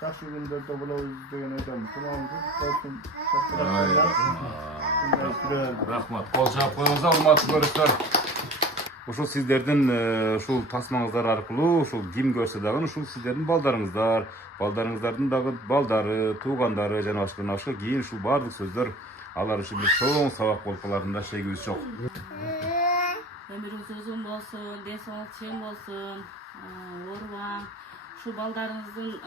Жакшы күндөрдө болобуз деген ойдомун. Кулаңыз болсун. Рахмат. Кол жаап коюңуздар, урматтуу көрүүчүлөр. Ушул сиздердин ушул тасмаңыздар аркылуу ушул ким көрсө дагы ушул сиздердин балдарыңыздардын дагы балдары, туугандары жана башка кийин ушул баардык сөздөр алар үчүн бир чоң сабак болуп каларында шегибиз жок. Ömrünüz uzun bolsun, densoğluk çiğin bolsun, orman, şu baldarınızın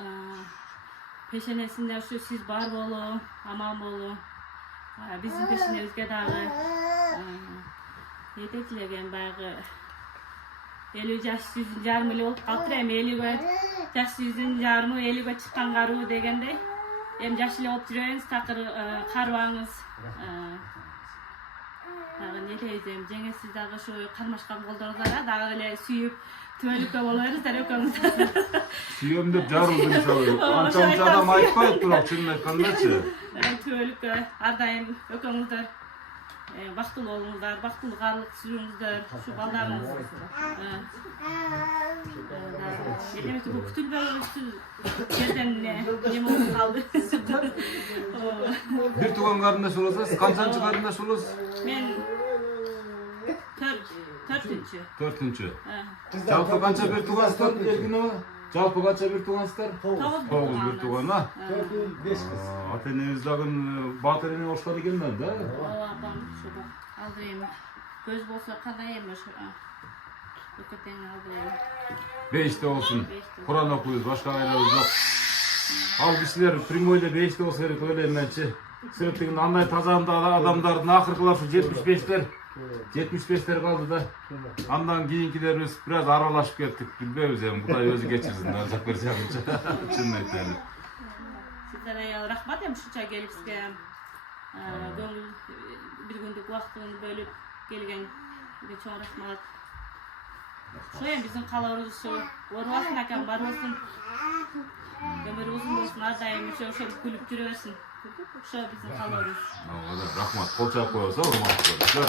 peşenesinde şu siz bar bolun, aman bolun, bizim peşenebizge dağı yetekilegen bayağı 50 yaş yüzün jarmı olup kaltır hem 50 yaş yüzün jarmı 50 çıkan karı degende hem yaşlı olup жүрөңүз takır karvağınız ne diyeceğim, Cengiz siz dağı şu karmaşkan koldorulara dağı ile suyup tüvelükte boluruzlar ökönüzler. Suyum dep jarıldı misалы. Ança adam aytpayt turак чынын айткандачы. Tüvelükte ardayım ökönüzler. Baktıl olunuzlar, baktıl karlık sürüңüzler, şu ballarınız. Ne demek bu kütül böyle yerden ne oldu kaldı. Bir tuğan karındaş olursa, kançancı karındaş olursa? Ben төртүнчү. Төртүнчү. Жалпы канча bir туғансыздар Эргин ага? Жалпы канча bir туғансыздар? 9 bir туған, а? 5 kız. Ата-энеңиз дагы батыр эне ошкон экен да? Ооба, апам ушул алдырайм. Көз болсо кандай эми ошо. Өкөтең алдырайм. 5'te olsun. Kur'an okuyuz, başka ayrılığımız yok. Al kişiler primoyla 5'te olsa gerek öyle emençi. Sırtın anday tazanda adamların akırkılar şu 75'ler kaldı da. Andan keyinkilerimiz biraz aralaşıp kettik. Bilmiyoruz yani. Bu da özü geçirsin. Ancak bir şey yapınca. Çınlı etlerini. Sizlere rahmat hem şuça gelip sizge bir günlük vaktini bölüp gelgen bir çoğun rahmat. Şu yani bizim kaloruz şu. Orvasın akan var olsun. Ömür uzun olsun. Ardayım şu kulüp duruyorsun. Şu bizim kaloruz. Rahmat. Kol çap koyarsa urmatlı görüşler.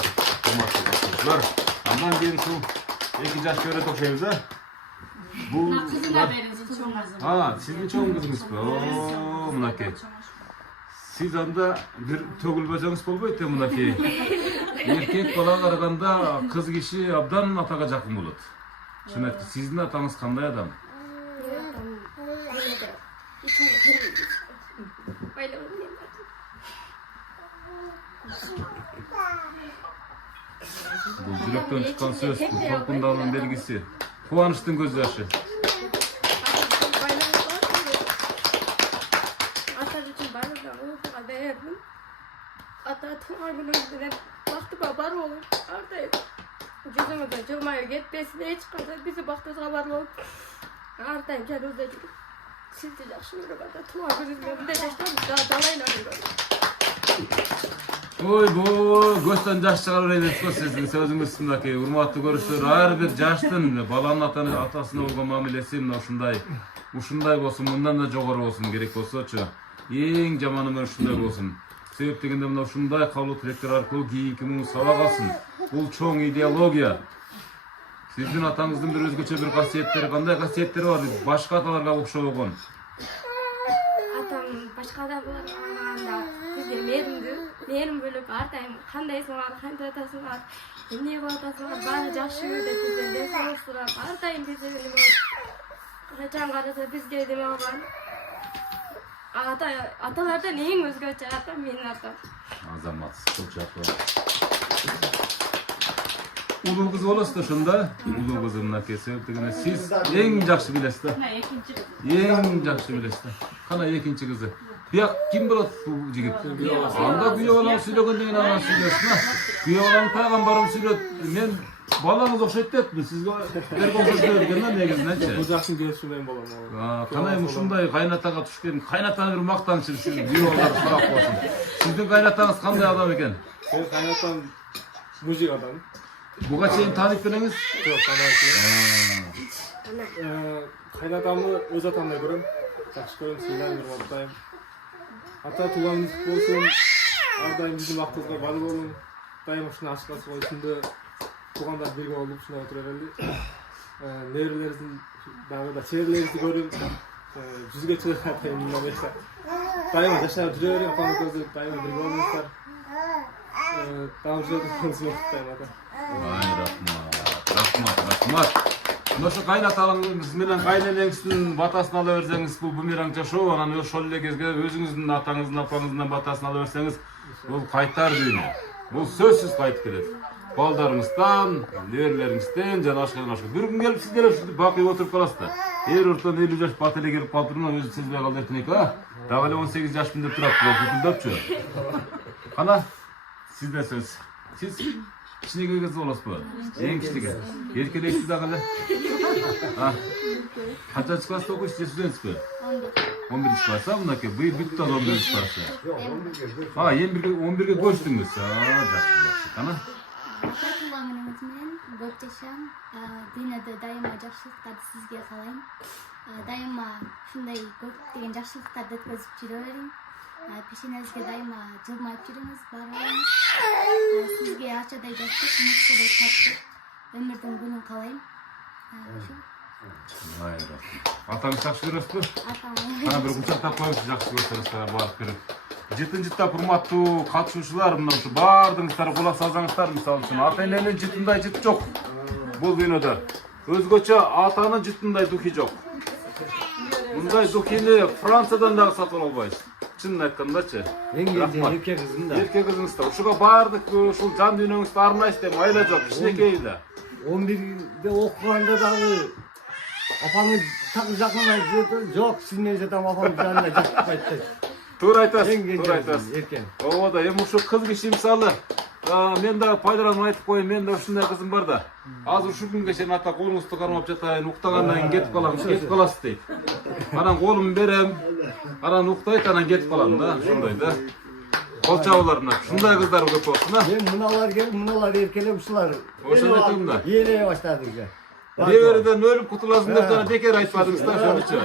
Urmatlı görüşler. Ondan keyin şu 2 yaş göre tokşayımız ha. Bu Kızına benim çoğun kızım. Ha, sizin çoğun kızınız mı? Ooo, mınaki. Siz anda bir tөгülböjеңiz bolboyt da mınaki. Erkek bala karaganda kız kişi abdan ataga jakın bolot. Şunakti, sizin atаңыз kандай adam? Bu yürekten çıkan söz, bu farkındalığın belgisi. Kuvançtın göz yaşı. Ata tuğanın önüne baktıma var olur. Ardayım. Yüzümüzden çıkmaya gitmesine hiç kadar bizi baktığınızda var olur. Ardayım kendinize gidin. Sizni yaxshi ko'raman. Tuğan gününüz bilen de yaşlandım. Dalayla yürüyorum. Oy bu göstön jaş çıgarып элек сиздин сөзүңүз мынакей урматтуу көрүүчүлөр ар бир жаштын баланын атасына болгон мамилеси мына ушундай болсун мындан да жогору болсун керек болсочу эң жаманы мына ушундай болсун себеп дегенде мына ушундай кабыл тилектер аркылуу кийинки муну сабак алсын бул чоң идеология сиздин атаңыздын бир өзгөчө бир касиеттери кандай касиеттери бар башка аталарга окшобогон Atam başka adamlarla bizge merim bölüp ardayım kandaysın var, kandatasın var, ne batasın var, bari жақсы көрді bizden de soğusturap ardayım bizde benim olsun. Kaçam karasa bizge deme olan. Atalardan en özgürce atam benim atam. Азамат çok жакшы улуу кыз болосуз да ошондо улуу кызы мынакей себеп дегенде сиз эң жакшы билесиз да эң жакшы билесиз да кана экинчи кызы бияк ким болот бул жигит анда күйөө балаң сүйлөгөндөн кийин анан сүйлөсүн күйөө балаң пайгамбарым сүйлөт мен балаңыз окшойт депмин сизге берген сөз берген да негизиненчи Бул жактын кесүү мен болом. кана эми ушундай кайнатага түшкөн кайнатаны бир мактанчы күйөө балдар сурап болсун сиздин кайнатаңыз кандай адам экен Мен кайнатам мужик адам. буга чейин тааныйт белеңиз Жок, танабайт. Кайнатамды өз атамдай көрөм. Жакшы көрөм, сыйлайм, урматтайм. Ата тууганыңыз болсун, ар дайым биздин бактыбызга баа болуң. Дайым ушуну ачкасы койсунду туугандар бирге болуп ушундай отура берели. Неберелерибиздин дагы да чеберлерибизди көрүп, жүзгө чыгып атайын мындан башка. Дайыма жашап жүрө берем, атамдын көзү дайыма бирге болуңуздар. Там жүрөтүңүзгө куттайм ата. Ай, рахмат. Ошо кайнатаңыз менен кайненеңиздин батасын ала берсеңиз, бул бумеранг жашоо, анан ошол эле кезде өзүңүздүн атаңыздын апаңыздын батасын ала берсеңиз, бул кайтар дүйнө. Бул сөзсүз кайтып келет. Балдарыңыздан, неберелериңизден жана башка. Бир күн келип сиздер ушинтип бакый отуруп каласыздар. Ортон 50 жаш бат эле келип калдырмын, өзү сезбей калды эртең, дагы эле 18 жашмын деп турат, күтүлдөпчү. Кана, сизде сөз. Сиз кичинекей кыз болосузбу? Эң кичинекей. Эркелейсиз дагы эле. Канчанчы класста окуйсуз же студентсизби? 11 класс, мынакей, бүттү 11 класс. Эми 11ге көчтүңүз. Жакшы. Кана? Туған күніңіз менен көп жашам. Дүйнөдө дайыма жакшылыктарды сизге каалайм. Дайыма ушундай көптөгөн жакшылыктарды өткөзүп жүрө бериң. Пешенеңизге дайыма жылмайып жүрүңүз, баарыңыз. Сизге ачадай жаштык, муктадай таттык өмүрдүн күнүн каалайм. Атаңыз жакшы көрөсүзбү? Кана бир кучактап коюңуз, жакшы көрсөңүздөр барып берип. Жытын-жыттап урматтуу катышуучулар, мына ушу баардыгыңыздар кулак салсаңыздар, мисалы үчүн ата-эненин жытындай жыт жок. Бул дүйнөдө өзгөчө атанын жытындай духи жок. Мындай духини Франциядан дагы сатып албайсыз. Чынын айткандачы. Эрке кызым да. Эрке кызыңыздар. Ушуга баардык ушул жан дүйнөңүздү арнайсыз деп айла жок, кичинекей эле. 11'de okuyanda dağı apamın tak yakınına yok sizin zaten apamın yanına yakıp kayıttı. Туура айтасыз. Erken. Ооба, эми ушу кыз киши мисалы, мен дагы пайдаланып айтып коеюн, мен да ушундай кызым бар да. Азыр ушул күнгө чейин ата колуңузду кармап жатайын, уктагандан кийин кетип каласыз дейт. Анан колумду берем, анан уктайт, анан кетип калам да, ошондой да. Кол чабуулар мына, ушундай кыздар көп болсун, Ben mınalar gelip mınalar erkelep uşular. Ошону айтам да. Yeneye başladık ya. Небериден өлүп кутуласың деп жана бекер айтпадыңыз да, ошонучу.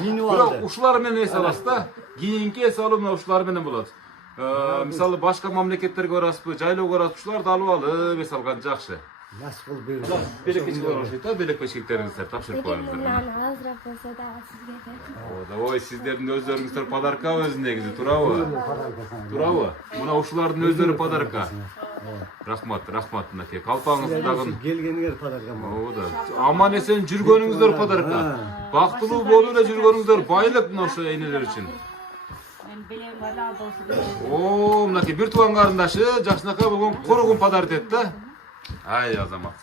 Mini Бирок vardı. ушулар менен эс аласыз да. Кийинки эс алуу мына ушулар менен болот. Мисалы башка мамлекеттерге барасызбы, жайлоого барасызбы, ушуларды алып алып эс алган жакшы. Nasıl kıl böyle? Белекечилер окшойт да, белек бешкектериңиздер тапшырып коюңуздар. Азыраак болсо да сизге Ой, сиздердин өздөрүңүздөр подарка өзү негизи, туурабы? Туурабы? Мына ушулардын өздөрү подарка. Рахмат, мынакей. Калпаңызды дагы. Gelgenler padarkan. Ооба. Аман эсен жүргөнүңүздөр подарка. Бактылуу болуп эле жүргөнүңүздөр байлык мына ошо энелер үчүн. О, мынакей бир тууган карындашы жакшынакай болгон корогун подарок этти да. Ай, азамат.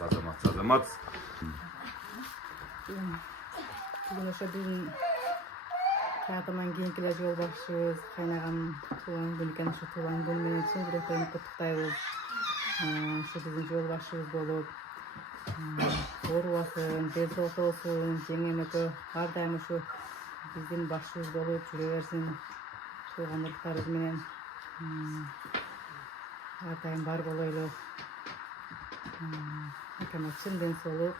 Бүгін ошо биздин таатыман кийинкилер жол башчыбыз кайнагам туулган күн экен, ошо туулган күнү менен чын жүрөктөн куттуктайбыз. Ошо биздин жол башчыбыз болуп, оорубасын, ден соолукта болсун, жеңем экөө ар дайым ушу биздин башыбыз болуп жүрө берсин. Туугандыктарыбыз менен ар дайым бар болойлу. Акама чын ден соолук,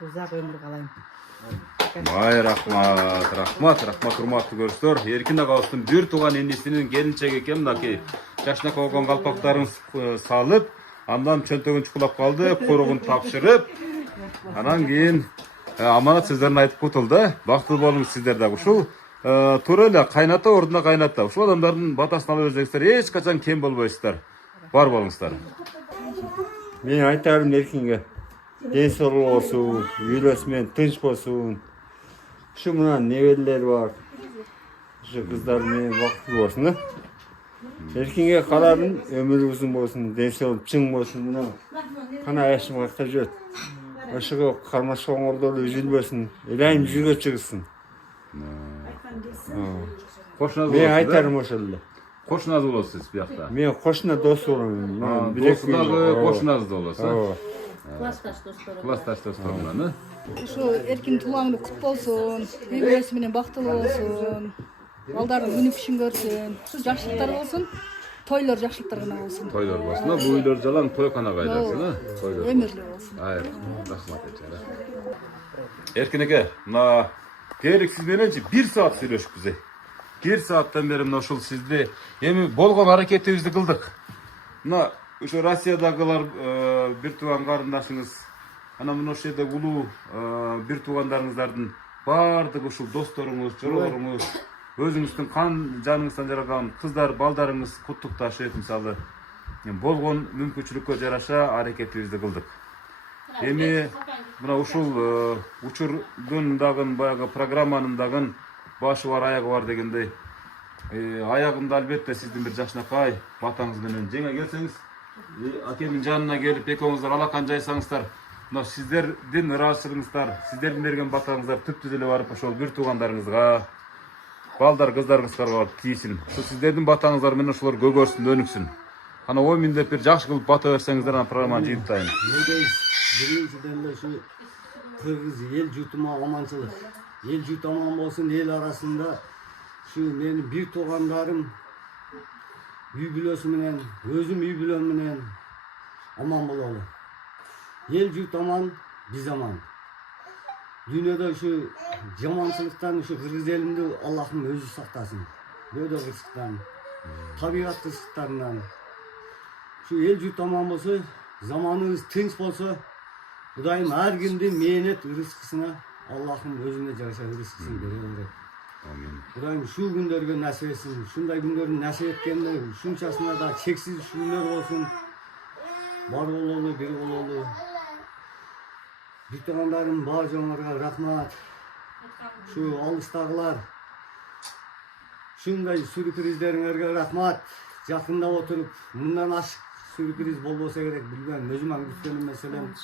узак өмүр каалайм. Ай, рахмат, урматтуу көрүштөр. Эркин агабыздын бир тууган энисинин келинчеги экен, мынакей жашына койгон калпактарын салып, андан чөнтөгүн чукулап калды, куругун тапшырып, анан кийин аманат сөздөрүн айтып кутулду. Бактылуу болуңуз сиздер дагы. Ушул туура эле кайната ордуна кайната. Ушул адамдардын батасын ала берсеңиздер, эч качан кем болбойсуздар. Бар болуңуздар. Мен айтарым Эркинге, ден соолугу болсун, үйлөсү менен тынч болсун. Ушу мына небелер бар. Ушу кыздар менен бактылуу болсун. Эркинге кааларым өмүрү узун болсун, ден соолугу чың болсун. Мына кана ашым кайта жүрөт. Ошого кармашкан колдору үзүлбөсүн, элайым жүргө чыгсын. Мен айтарым ошол эле. Кошуназ болосуз биякта. Мен кошуна дос болом. Досу дагы кошуназ да болосу. Классташ достор. Классташ достор менен. Ушу эркин туулган кут болсун, үй бүлөсү менен бактылуу болсун, балдарын күнү күшүн көрсүн, ушу жакшылыктар болсун, тойлор жакшылыктар гана болсун. Тойлор болсун. Бу үйлөр жалаң тойканага айлансын, тойлор. Өмүрлүү болсун. Ай, рахмат эче. Эркин эке, мына Перик сиз мененчи 1 саат сүйлөшүппүз. 1 сааттан бери мына ушул сизди эми болгон аракетибизди кылдык. Мына ушу Россиядагылар бир тууган карындашыңыз, анан мына ошол жерде улуу бир туугандарыңыздардын баардыгы ушул досторуңуз, жоролоруңуз, өзүңүздүн кан жаныңыздан жаралган кыздар, балдарыңыз куттукташып, мисалы, болгон мүмкүнчүлүккө жараша аракетибизди кылдык. Эми мына ушул учурдун дагы баягы программанын дагы башы бар, аягы бар дегендей, аягында албетте сиздин бир жакшынакай батаңыз менен жеңе келсеңиз, акемдин жанына келип экөөңүздөр алакан жайсаңыздар, мына сиздердин ыраазычылыгыңыздар, сиздердин берген батаңыздар түптүз эле барып ошол бир туугандарыңызга, балдар, кыздарыңызга барып тийсин. Ушул сиздердин батаңыздар менен ошолор көгөрсүн, өнүксүн. Ана ой мен деп бир жакшы кылып бата берсеңиздер, ана программаны жыйынтайын. Биринчиден эле ушу кыргыз эл жутума аманчылык. Эл жут аман болсун, эл арасында ушу менин бир туугандарым үй бүлөсү менен, өзүм үй бүлөм менен аман бололу. Ел жут аман, биз аман. Дүйнөдө ушу жаманчылыктан ушу кыргыз элимди Аллахым өзү сактасын. Бөөдө кырсыктан, табигат кырсыктарынан. Ушу эл жут аман болсо, заманыбыз тынч болсо, Кудайым ар кимдин мээнет ырыскысына Аллахым өзүнө жараша ырыскысын бере берет. Кудайым ушул күндөргө насип этсин, ушундай күндөрдү насип эткенде ушунчасына да чексиз күндөр болсун. Бар бололу, бир бололу. Бир туугандарым бар жоңорго рахмат. Ушу алыстагылар, ушундай сюрприздериңерге рахмат. Жакында отуруп, мындан ашык сюрприз болбосо керек, билбейм, өзүм күткөн маселем.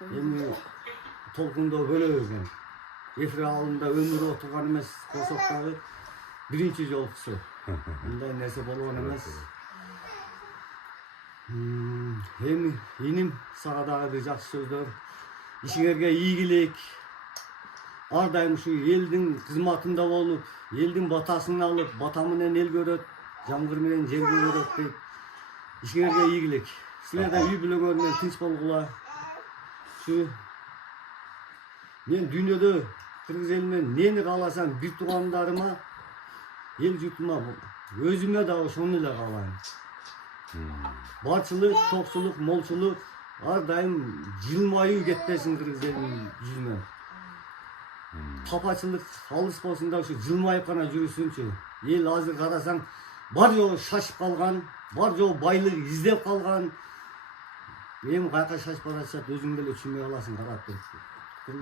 Эми толкундо бөлө берген. Эфир алымында өмүрү отурган эмес болсок дагы биринчи жолкусу. Мындай нерсе болгон эмес. Эми иним сага дагы бир жакшы сөздөр. Ишиңерге ийгилик. Ар дайым ушу элдин кызматында болуп, элдин батасын алып, бата менен эл көрөт, жамгыр менен жер көрөт дейт. Ишиңерге ийгилик. Силер да үй бүлөңөр менен тынч болгула. Ушу мен дүйнөдө кыргыз элинен нени кааласам, бир туугандарыма, эл жутума, өзүмө да ошону эле каалайм. Барчылык, токчулук, молчулук ар дайым жылмаюу кетпесин кыргыз элинин жүзүнөн. Тапачылык алыс болсун да ушу жылмайып гана жүрүсүнчү. Эл азыр карасаң бар жогу шашып калган, бар жогу байлык издеп калган. Эми каяка шашып баратышат, өзүң деле түшүнбөй каласың карап туруп.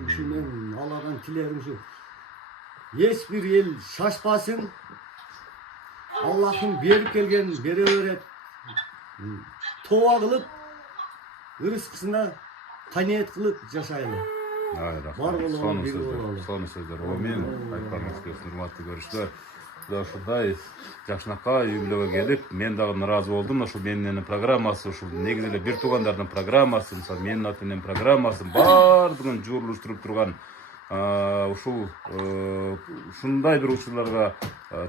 Ушу мен Алладан тилерим ушу. Эч бир эл шашпасын. Аллахым берип келген бере берет. Тооба кылып, ырыскысына каниет кылып жашайлы. Ай, рахмат. Сону сөздөр. Амин. Айтпаңыз келсин, урматтуу көрүшчүлөр. ушундай жакшынакай үй бүлөгө келип, мен дагы ыраазы болдум. Ошол менин программасы, ушул негизи эле бир туугандардын программасы, мисалы менин ата-энем программасы баардыгын жууруштуруп турган ушундай бир учурларга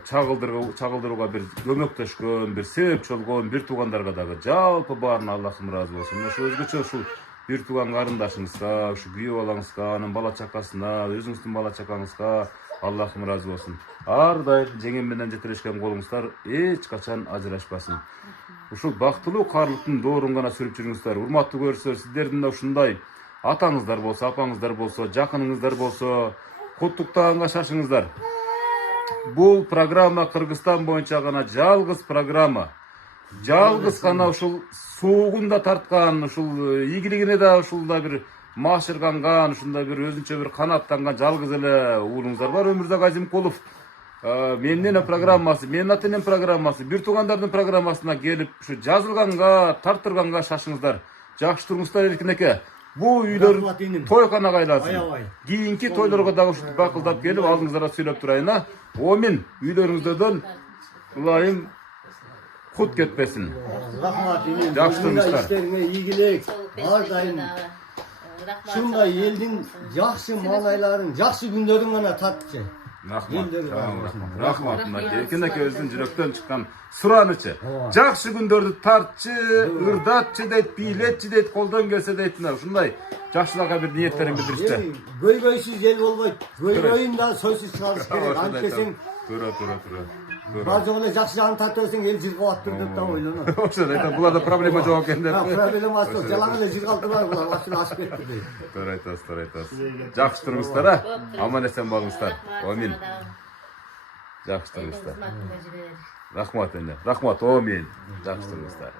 чагылдырууга бир көмөктөшкөн, бир себепчи болгон бир туугандарга дагы жалпы баарына Аллахым ыраазы болсун. Ошо өзгөчө ушул бир тууган карындашыңызга, ушу күйөө балаңызга, анын бала чакасына, өзүңүздүн бала чакаңызга Аллахым ыраазы болсун. Ар дайым жеңем менен жетелешкен колуңуздар эч качан ажырашпасын. Ушул бактылуу каарлыктын доорун гана сүрүп жүрүңүздөр. Урматтуу көрүүчүлөр, сиздердин да ушундай атаңыздар болсо, апаңыздар болсо, жакыныңыздар болсо, куттуктаганга шашыңыздар. Бул программа Кыргызстан боюнча гана жалгыз программа. Жалгыз гана ушул суугун да тарткан, ушул ийгилигине да ушул да бир машырганган, ушундай бир өзүнчө бир канаттанган жалгыз эле уулуңуздар бар. Өмүрзак Азимкулов менин программасы, менин ата-энем программасы, бир туугандардын программасына келип, ушу жазылганга, тарттырганга шашыңыздар. Жакшы туруңуздар эркинеке. Бул үйлөр тойканага айлансын. Кийинки тойлорго дагы ушинтип бакылдап келип, алдыңыздарга сүйлөп турайын. Амин. Үйлөрүңүздөн Кулайым кут кетпесин. Рахмат. Жакшы туруңуздар. Иштериңе ийгилик. Ар дайым ушундай элдин жакшы маанайларын, жакшы күндөрүн гана тартчы. Рахмат. Эркинеке өзүнүн жүрөктөн чыккан суранычы. Жакшы күндөрдү тартчы, ырдатчы дейт, бийлетчи дейт, колдон келсе дейт. Ушундай жакшыларга бир ниеттерин билдиришти. Көйгөйсүз эл болбойт. Көйгөйүн да сөзсүз чыгарыш керек. Антесең Тура. бар жок эле жакшы жагын тартып берсең эл жыргап аттыр деп да ойлонот. Ошол айтам, буларда проблема жок экен деп. Проблемасы жок. Жалаң эле жыргалтырлар булар, ошол ашып кетти дейт. Туура айтасыз. Жакшы туруңуздар, аман эсен болуңуздар. Амин. Жакшы туруңуздар. Рахмат эне. Рахмат, амин. Жакшы туруңуздар.